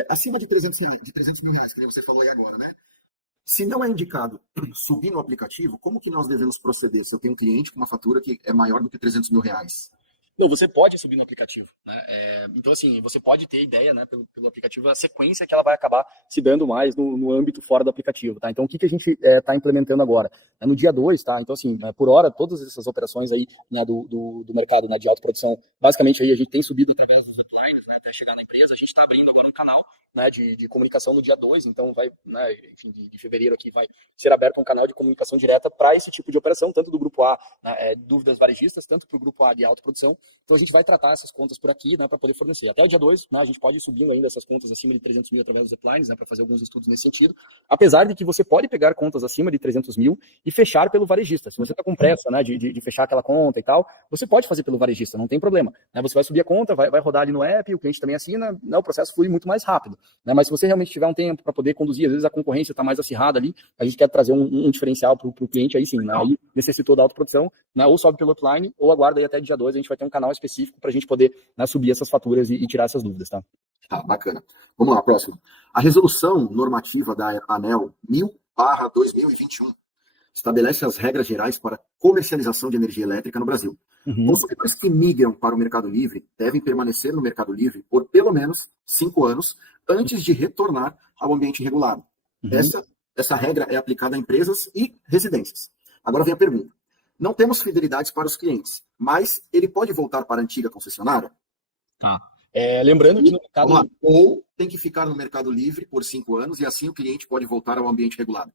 acima de 300 mil reais, que nem você falou aí agora, né? Se não é indicado subir no aplicativo, como que nós devemos proceder se eu tenho um cliente com uma fatura que é maior do que 300 mil reais? Não, você pode subir no aplicativo, né? Então, assim, você pode ter ideia, né, pelo aplicativo, a sequência que ela vai acabar se dando mais no âmbito fora do aplicativo, tá? Então, o que a gente está implementando agora? No dia 2, tá? Então, assim, por hora, todas essas operações aí, né, do mercado, né, de autoprodução, basicamente aí a gente tem subido através dos uplines, né, até chegar na empresa, a gente está abrindo agora um canal, né, de comunicação no dia 2, então vai, né, enfim, de fevereiro aqui vai ser aberto um canal de comunicação direta para esse tipo de operação, tanto do Grupo A, né, dúvidas varejistas, tanto para o Grupo A de autoprodução. Então a gente vai tratar essas contas por aqui, né, para poder fornecer. Até o dia 2, né, a gente pode ir subindo ainda essas contas acima de 300 mil através dos uplines, né, para fazer alguns estudos nesse sentido, apesar de que você pode pegar contas acima de 300 mil e fechar pelo varejista. Se você está com pressa, né, de fechar aquela conta e tal, você pode fazer pelo varejista, não tem problema. Né, você vai subir a conta, vai rodar ali no app, o cliente também assina, né, o processo flui muito mais rápido. Né, mas se você realmente tiver um tempo para poder conduzir, às vezes a concorrência está mais acirrada ali, a gente quer trazer um diferencial para o cliente, aí sim, né, aí necessitou da autoprodução, né, ou sobe pelo upline, ou aguarda aí até dia 2, a gente vai ter um canal específico para a gente poder, né, subir essas faturas e tirar essas dúvidas, tá? Ah, bacana. Vamos lá, próximo. A resolução normativa da ANEEL 1000/2021 estabelece as regras gerais para comercialização de energia elétrica no Brasil. Consumidores que migram para o Mercado Livre devem permanecer no Mercado Livre por pelo menos 5 anos antes de retornar ao ambiente regulado. Essa regra é aplicada a empresas e residências. Agora vem a pergunta. Não temos fidelidades para os clientes, mas ele pode voltar para a antiga concessionária? Lembrando que no mercado... Ou tem que ficar no Mercado Livre por 5 anos e assim o cliente pode voltar ao ambiente regulado?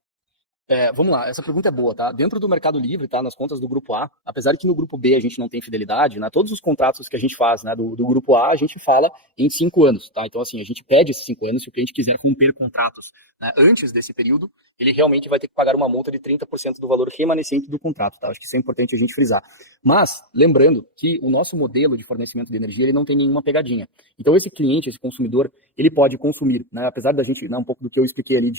Vamos lá, essa pergunta é boa, tá? Dentro do Mercado Livre, tá? Nas contas do Grupo A, apesar de que no Grupo B a gente não tem fidelidade, né? Todos os contratos que a gente faz, né, do Grupo A, a gente fala em 5 anos, tá? Então, assim, a gente pede esses 5 anos, se o cliente quiser romper contratos, né, antes desse período, ele realmente vai ter que pagar uma multa de 30% do valor remanescente do contrato, tá? Acho que isso é importante a gente frisar. Mas, lembrando que o nosso modelo de fornecimento de energia, ele não tem nenhuma pegadinha. Então, esse cliente, esse consumidor, ele pode consumir, né? Apesar da gente, né, um pouco do que eu expliquei ali,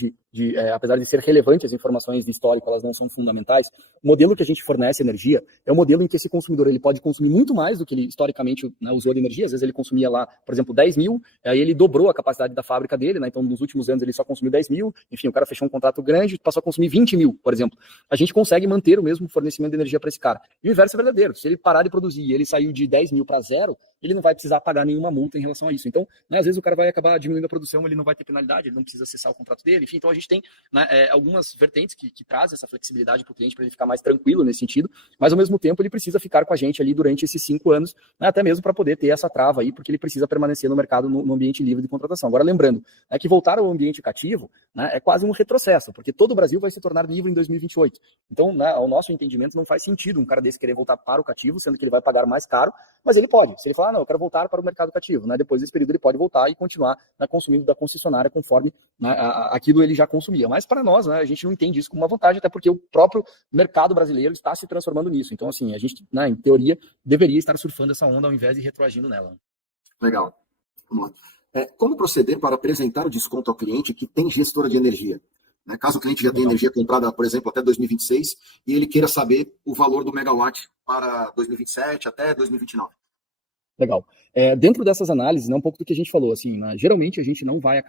apesar de ser relevante as informações de histórico, elas não são fundamentais, o modelo que a gente fornece energia é um modelo em que esse consumidor ele pode consumir muito mais do que ele historicamente, né, usou de energia. Às vezes ele consumia lá, por exemplo, 10 mil, aí ele dobrou a capacidade da fábrica dele, né? Então nos últimos anos ele só consumiu 10 mil, enfim, o cara fechou um contrato grande, passou a consumir 20 mil, por exemplo. A gente consegue manter o mesmo fornecimento de energia para esse cara. E o inverso é verdadeiro, se ele parar de produzir e ele saiu de 10 mil para zero, ele não vai precisar pagar nenhuma multa em relação a isso. Então, né, às vezes o cara vai acabar diminuindo a produção, ele não vai ter penalidade, ele não precisa acessar o contrato dele, enfim, então a gente tem, né, algumas vertentes diferentes que trazem essa flexibilidade para o cliente, para ele ficar mais tranquilo nesse sentido, mas ao mesmo tempo ele precisa ficar com a gente ali durante esses 5 anos, né, até mesmo para poder ter essa trava aí, porque ele precisa permanecer no mercado no ambiente livre de contratação. Agora, lembrando, né, que voltar ao ambiente cativo, né, é quase um retrocesso, porque todo o Brasil vai se tornar livre em 2028. Então, né, ao nosso entendimento, não faz sentido um cara desse querer voltar para o cativo, sendo que ele vai pagar mais caro, mas ele pode. Se ele falar, não, eu quero voltar para o mercado cativo, né, depois desse período ele pode voltar e continuar, né, consumindo da concessionária conforme, né, aquilo ele já consumia. Mas para nós, né, a gente não entende isso como uma vantagem, até porque o próprio mercado brasileiro está se transformando nisso. Então, assim, a gente, né, em teoria, deveria estar surfando essa onda ao invés de retroagindo nela. Legal. Vamos lá. Como proceder para apresentar o desconto ao cliente que tem gestora de energia? Né? Caso o cliente já tenha energia comprada, por exemplo, até 2026, e ele queira saber o valor do megawatt para 2027 até 2029. Legal. Dentro dessas análises, né, um pouco do que a gente falou, assim, né, geralmente a gente não vai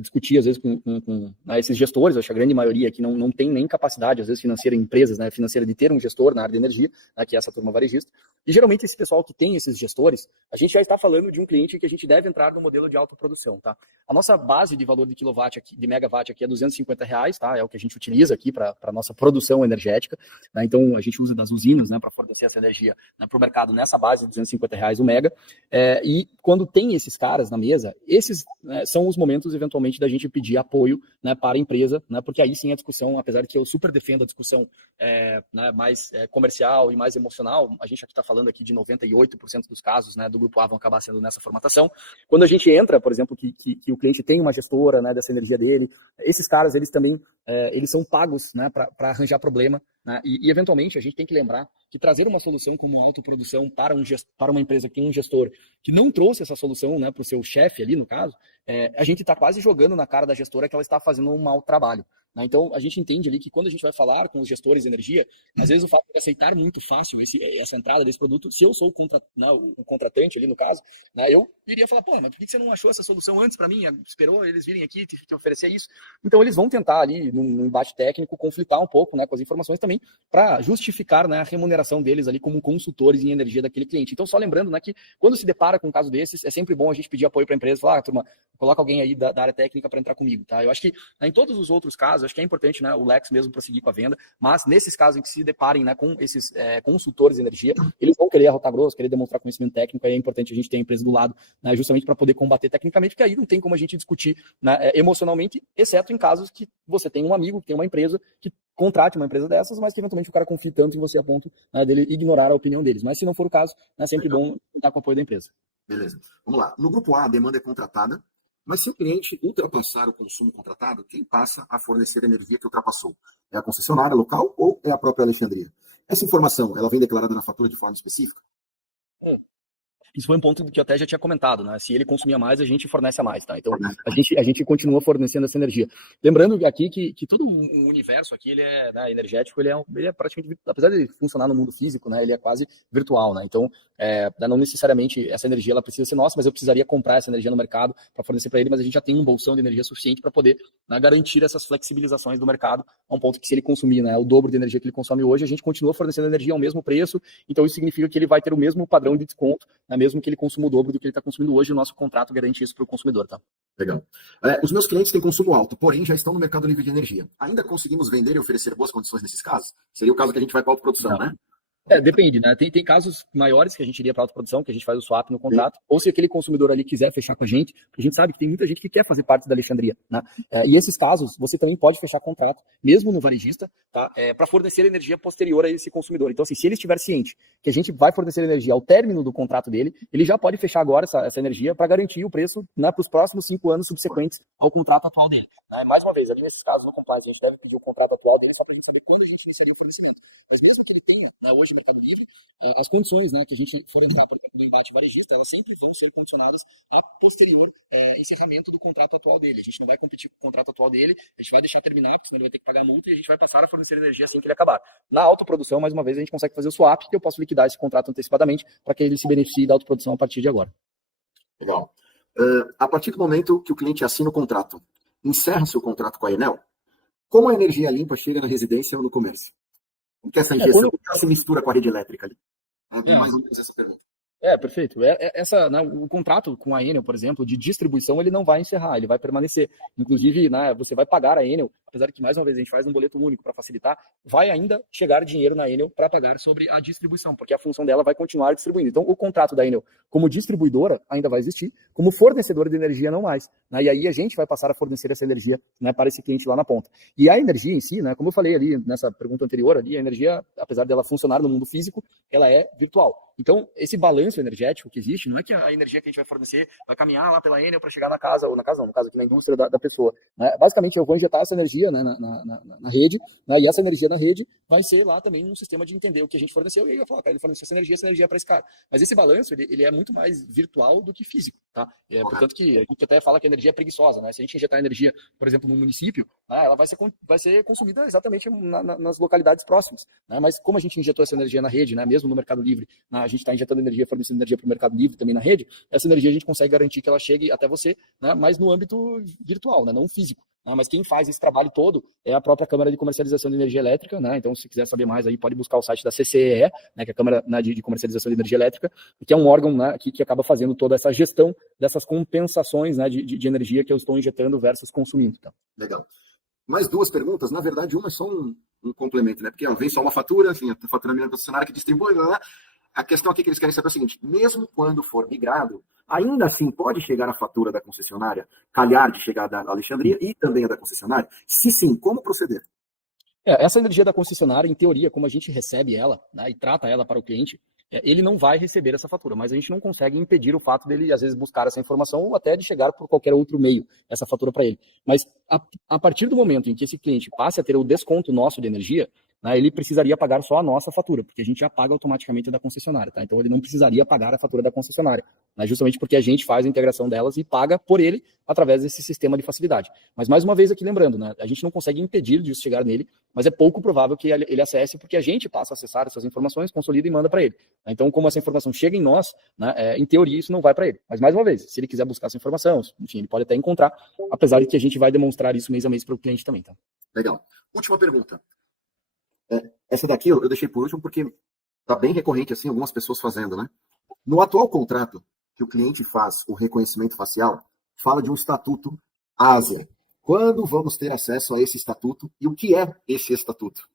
discutir, às vezes, com né, esses gestores, acho que a grande maioria aqui não tem nem capacidade, às vezes, financeira, empresas, né, financeira, de ter um gestor na área de energia, né, que é essa turma varejista. E geralmente esse pessoal que tem esses gestores, a gente já está falando de um cliente que a gente deve entrar no modelo de autoprodução, tá? A nossa base de valor de quilowatt aqui, de megawatt aqui é R$250, tá? É o que a gente utiliza aqui para a nossa produção energética, né? Então a gente usa das usinas, né, para fornecer essa energia, né, para o mercado nessa base de R$250 o mega. E quando tem esses caras na mesa, esses, né, são os momentos eventualmente da gente pedir apoio, né, para a empresa, né, porque aí sim a discussão, apesar de que eu super defendo a discussão né, mais comercial e mais emocional, a gente aqui está falando aqui de 98% dos casos, né, do grupo A vão acabar sendo nessa formatação. Quando a gente entra, por exemplo, que o cliente tem uma gestora, né, dessa energia dele, esses caras, eles também eles são pagos, né, para arranjar problema, né, e eventualmente a gente tem que lembrar que trazer uma solução como autoprodução para uma empresa que tem um gestor que não trouxe essa solução, né, para o seu chefe ali, no caso, a gente está quase jogando na cara da gestora que ela está fazendo um mau trabalho. Né? Então, a gente entende ali que quando a gente vai falar com os gestores de energia, às vezes o fato de aceitar muito fácil essa entrada desse produto, se eu sou o contratante ali no caso, né, eu iria falar, pô, mas por que você não achou essa solução antes para mim? Esperou eles virem aqui te oferecer isso? Então, eles vão tentar ali, num embate técnico, conflitar um pouco, né, com as informações também, para justificar, né, a remuneração deles ali como consultores em energia daquele cliente. Então, só lembrando, né, que quando se depara com um caso desses, é sempre bom a gente pedir apoio para a empresa, falar, turma, coloca alguém aí da área técnica para entrar comigo, tá? Eu acho que, né, em todos os outros casos, acho que é importante, né, o Lex mesmo prosseguir com a venda, mas nesses casos em que se deparem, né, com esses consultores de energia, eles vão querer arrotar grosso, querer demonstrar conhecimento técnico, aí é importante a gente ter a empresa do lado, né, justamente para poder combater tecnicamente, porque aí não tem como a gente discutir, né, emocionalmente, exceto em casos que você tem um amigo, que tem uma empresa, que contrate uma empresa dessas, mas que eventualmente o cara confie tanto em você a ponto, né, dele ignorar a opinião deles. Mas se não for o caso, é sempre bom contar com o apoio da empresa. Beleza. Vamos lá. No grupo A, a demanda é contratada, mas se o cliente ultrapassar o consumo contratado, quem passa a fornecer a energia que ultrapassou? É a concessionária local ou é a própria Alexandria? Essa informação, ela vem declarada na fatura de forma específica? Isso foi um ponto que eu até já tinha comentado, né? Se ele consumia mais, a gente fornece a mais, tá? Então, a gente continua fornecendo essa energia. Lembrando aqui que todo o universo aqui, ele é, né, energético, ele é praticamente, apesar de funcionar no mundo físico, né? Ele é quase virtual, né? Então, não necessariamente essa energia, ela precisa ser nossa, mas eu precisaria comprar essa energia no mercado para fornecer para ele, mas a gente já tem um bolsão de energia suficiente para poder, né, garantir essas flexibilizações do mercado, a um ponto que se ele consumir, né, o dobro de energia que ele consome hoje, a gente continua fornecendo energia ao mesmo preço, então isso significa que ele vai ter o mesmo padrão de desconto, né, mesmo que ele consuma o dobro do que ele está consumindo hoje, o nosso contrato garante isso para o consumidor, tá? Legal. Os meus clientes têm consumo alto, porém já estão no mercado livre de energia. Ainda conseguimos vender e oferecer boas condições nesses casos? Seria o caso que a gente vai para a autoprodução, né? Depende, né? Tem casos maiores que a gente iria para autoprodução, que a gente faz o swap no contrato, ou se aquele consumidor ali quiser fechar com a gente sabe que tem muita gente que quer fazer parte da Alexandria, né? E esses casos, você também pode fechar contrato, mesmo no varejista, tá? Para fornecer energia posterior a esse consumidor. Então, assim, se ele estiver ciente que a gente vai fornecer energia ao término do contrato dele, ele já pode fechar agora essa energia para garantir o preço, né, para os próximos 5 anos subsequentes ao contrato atual dele. Mais uma vez, ali nesses casos, no compliance, a gente deve pedir o contrato atual dele só para a gente saber quando a gente iniciaria o fornecimento. Mas mesmo que ele tenha, né, hoje Mercado Livre, as condições, né, que a gente for entrar no embate varejista, elas sempre vão ser condicionadas a posterior encerramento do contrato atual dele. A gente não vai competir com o contrato atual dele, a gente vai deixar terminar, porque senão ele vai ter que pagar multa e a gente vai passar a fornecer energia assim que ele acabar. Na autoprodução, mais uma vez, a gente consegue fazer o swap, que eu posso liquidar esse contrato antecipadamente para que ele se beneficie da autoprodução a partir de agora. Legal. A partir do momento que o cliente assina o contrato, encerra-se o contrato com a Enel, como a energia limpa chega na residência ou no comércio? Porque essa injeção se mistura com a rede elétrica ali? Mais ou menos essa pergunta. Perfeito. Né, o contrato com a Enel, por exemplo, de distribuição, ele não vai encerrar, ele vai permanecer. Inclusive, né, você vai pagar a Enel, apesar de que, mais uma vez, a gente faz um boleto único para facilitar, vai ainda chegar dinheiro na Enel para pagar sobre a distribuição, porque a função dela vai continuar distribuindo. Então, o contrato da Enel como distribuidora ainda vai existir, como fornecedora de energia não mais. Né, e aí a gente vai passar a fornecer essa energia, né, para esse cliente lá na ponta. E a energia em si, né, como eu falei ali nessa pergunta anterior, ali, a energia, apesar dela funcionar no mundo físico, ela é virtual. Então, esse balanço energético que existe, não é que a energia que a gente vai fornecer vai caminhar lá pela Enel para chegar na casa, ou na casa não, no caso aqui na indústria da pessoa. Né? Basicamente, eu vou injetar essa energia, né, na rede, né, e essa energia na rede vai ser lá também um sistema de entender o que a gente forneceu, e aí vai falar, cara, ele forneceu essa energia é para esse cara. Mas esse balanço, ele é muito mais virtual do que físico, tá? Portanto, que a gente até fala que a energia é preguiçosa, né? Se a gente injetar energia, por exemplo, no município, né, ela vai ser consumida exatamente nas localidades próximas. Né? Mas como a gente injetou essa energia na rede, né, mesmo no Mercado Livre, né, a gente está injetando energia, fornecendo energia para o Mercado Livre também na rede, essa energia a gente consegue garantir que ela chegue até você, né, mas no âmbito virtual, né, não físico. Mas quem faz esse trabalho todo é a própria Câmara de Comercialização de Energia Elétrica, né? Então, se quiser saber mais aí, pode buscar o site da CCEE, né, que é a Câmara, né, de Comercialização de Energia Elétrica, que é um órgão, né, que acaba fazendo toda essa gestão dessas compensações, né, de energia que eu estou injetando versus consumindo. Tá? Legal. Mais duas perguntas, na verdade, uma é só um complemento, né? Porque vem só uma fatura, assim, a faturamento concessionária que distribui, né? A questão aqui que eles querem saber é o seguinte: mesmo quando for migrado, ainda assim pode chegar a fatura da concessionária, calhar de chegar da Alexandria e também a da concessionária? Se sim, como proceder? Essa energia da concessionária, em teoria, como a gente recebe ela, né, e trata ela para o cliente, ele não vai receber essa fatura, mas a gente não consegue impedir o fato dele, às vezes, buscar essa informação ou até de chegar por qualquer outro meio, essa fatura para ele. Mas a partir do momento em que esse cliente passe a ter o desconto nosso de energia, né, ele precisaria pagar só a nossa fatura, porque a gente já paga automaticamente a da concessionária. Tá? Então ele não precisaria pagar a fatura da concessionária, né, justamente porque a gente faz a integração delas e paga por ele através desse sistema de facilidade. Mas mais uma vez aqui lembrando, né, a gente não consegue impedir disso chegar nele, mas é pouco provável que ele acesse, porque a gente passa a acessar essas informações, consolida e manda para ele. Então, como essa informação chega em nós, né, em teoria isso não vai para ele. Mas mais uma vez, se ele quiser buscar essa informação, enfim, ele pode até encontrar, apesar de que a gente vai demonstrar isso mês a mês para o cliente também. Tá? Legal. Última pergunta. Essa daqui eu deixei por último porque está bem recorrente, assim, algumas pessoas fazendo, né? No atual contrato que o cliente faz o reconhecimento facial, fala de um estatuto ASEA. Quando vamos ter acesso a esse estatuto e o que é esse estatuto?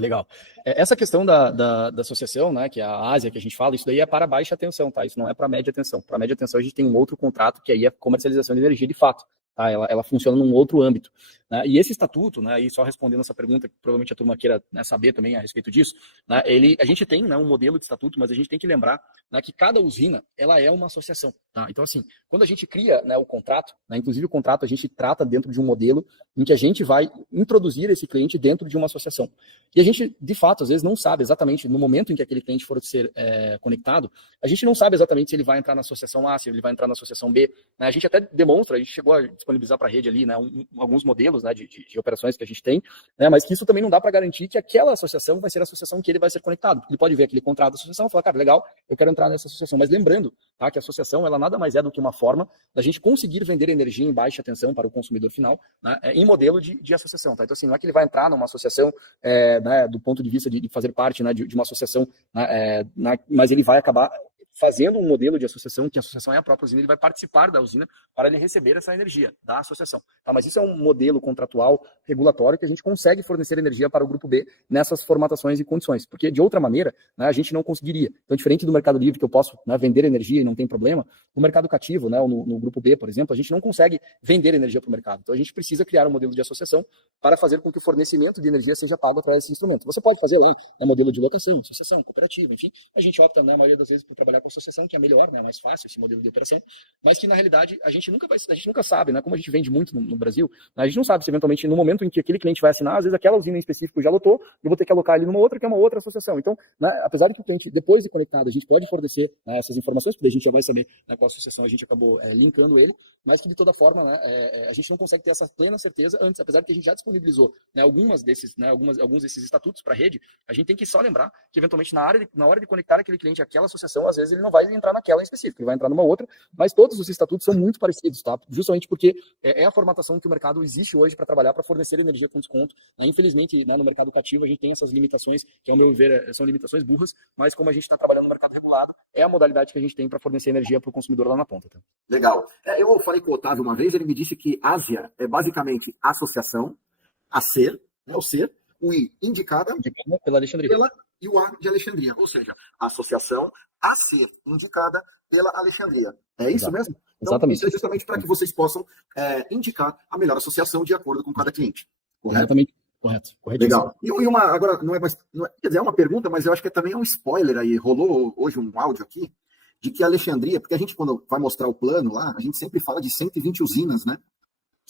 Legal. Essa questão da associação, né, que é a Ásia que a gente fala, isso daí é para baixa tensão, tá? Isso não é para média tensão. Para média tensão a gente tem um outro contrato que aí é comercialização de energia de fato. Tá? Ela funciona num outro âmbito. Né? E esse estatuto, né, e só respondendo essa pergunta, que provavelmente a turma queira, né, saber também a respeito disso, né, a gente tem, né, um modelo de estatuto, mas a gente tem que lembrar, né, que cada usina ela é uma associação. Tá? Então, assim, quando a gente cria, né, o contrato, né, inclusive o contrato a gente trata dentro de um modelo em que a gente vai introduzir esse cliente dentro de uma associação. E a gente, de fato, às vezes não sabe exatamente, no momento em que aquele cliente for ser conectado, a gente não sabe exatamente se ele vai entrar na associação A, se ele vai entrar na associação B. Né? A gente até demonstra, a gente chegou a disponibilizar para a rede ali, né, alguns modelos, né, de operações que a gente tem, né, mas que isso também não dá para garantir que aquela associação vai ser a associação que ele vai ser conectado. Ele pode ver aquele contrato da associação e falar, cara, legal, eu quero entrar nessa associação. Mas lembrando, tá, que a associação ela nada mais é do que uma forma da gente conseguir vender energia em baixa tensão para o consumidor final, né, em modelo de associação. Tá? Então, assim, não é que ele vai entrar numa associação né, do ponto de vista de fazer parte, né, de uma associação, né, mas ele vai acabar fazendo um modelo de associação, que a associação é a própria usina, ele vai participar da usina para ele receber essa energia da associação. Tá? Mas isso é um modelo contratual regulatório que a gente consegue fornecer energia para o grupo B nessas formatações e condições, porque de outra maneira, né, a gente não conseguiria. Então, diferente do mercado livre, que eu posso, né, vender energia e não tem problema, no mercado cativo, né, no grupo B, por exemplo, a gente não consegue vender energia para o mercado. Então, a gente precisa criar um modelo de associação para fazer com que o fornecimento de energia seja pago através desse instrumento. Você pode fazer lá, né, modelo de locação, associação, cooperativa, enfim, a gente opta, né, a maioria das vezes, por trabalhar com associação, que é melhor, né, mais fácil esse modelo de operação, mas que na realidade a gente nunca sabe, né, como a gente vende muito no Brasil, a gente não sabe se eventualmente no momento em que aquele cliente vai assinar, às vezes aquela usina em específico já lotou, eu vou ter que alocar ele numa outra, que é uma outra associação. Então, né, apesar de que o cliente, depois de conectado, a gente pode fornecer, né, essas informações, porque a gente já vai saber, né, qual associação a gente acabou linkando ele, mas que de toda forma, né, a gente não consegue ter essa plena certeza antes, apesar de que a gente já disponibilizou, né, alguns desses estatutos para a rede, a gente tem que só lembrar que eventualmente na hora de conectar aquele cliente àquela associação, às vezes ele não vai entrar naquela em específico, ele vai entrar numa outra, mas todos os estatutos são muito parecidos, tá? Justamente porque é a formatação que o mercado existe hoje para trabalhar, para fornecer energia com desconto. Infelizmente, né, no mercado cativo a gente tem essas limitações, que ao meu ver são limitações burras, mas como a gente está trabalhando no mercado regular, lado, é a modalidade que a gente tem para fornecer energia para o consumidor lá na ponta. Tá? Legal. Eu falei com o Otávio uma vez, ele me disse que Ásia é basicamente associação, a ser, né, o ser, o I indicada Pela Alexandria. E o A de Alexandria, ou seja, a associação a ser indicada pela Alexandria. É isso Exato. mesmo? Então, Exatamente. isso é justamente para que vocês possam indicar a melhor associação de acordo com cada cliente. Correto? Exatamente. Correto. Legal. E uma, agora, não é mais, quer dizer, é uma pergunta, mas eu acho que também é um spoiler aí. Rolou hoje um áudio aqui de que a Alexandria, porque a gente, quando vai mostrar o plano lá, a gente sempre fala de 120 usinas, né?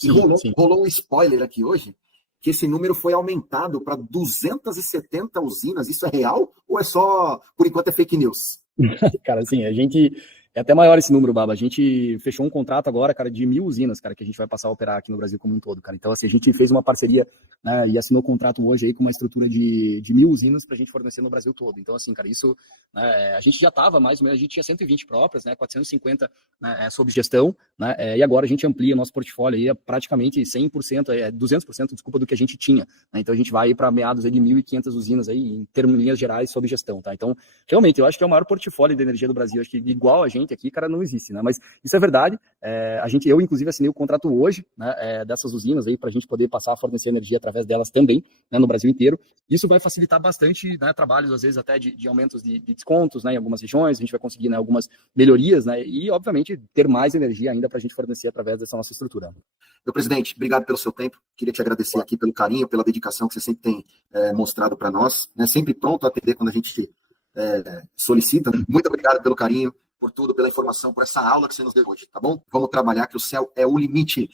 E rolou um spoiler aqui hoje, que esse número foi aumentado para 270 usinas. Isso é real ou é só, por enquanto, é fake news? Cara, assim, a gente... É até maior esse número, Baba. A gente fechou um contrato agora, cara, de 1.000 usinas, cara, que a gente vai passar a operar aqui no Brasil como um todo, cara. Então, assim, a gente fez uma parceria, né, e assinou contrato hoje aí com uma estrutura de 1.000 usinas pra gente fornecer no Brasil todo. Então, assim, cara, isso, né, a gente já tava mais ou menos, a gente tinha 120 próprias, né, 450 né, sob gestão, né, e agora a gente amplia nosso portfólio aí a praticamente 100%, 200%, desculpa, do que a gente tinha, né. Então, a gente vai para meados aí de 1.500 usinas aí, em termos de linhas gerais, sob gestão, tá? Então, realmente, eu acho que é o maior portfólio de energia do Brasil, acho que igual a gente aqui, cara, não existe, né? Mas isso é verdade. Eu, inclusive, assinei o contrato hoje, né, dessas usinas aí para a gente poder passar a fornecer energia através delas também, né, no Brasil inteiro. Isso vai facilitar bastante, né, trabalhos, às vezes, até de aumentos de descontos, né, em algumas regiões. A gente vai conseguir, né, algumas melhorias, né, e, obviamente, ter mais energia ainda para a gente fornecer através dessa nossa estrutura. Meu presidente, obrigado pelo seu tempo. Queria te agradecer aqui pelo carinho, pela dedicação que você sempre tem mostrado para nós, né? Sempre pronto a atender quando a gente solicita. Muito obrigado pelo carinho, por tudo, pela informação, por essa aula que você nos deu hoje, tá bom? Vamos trabalhar que o céu é o limite.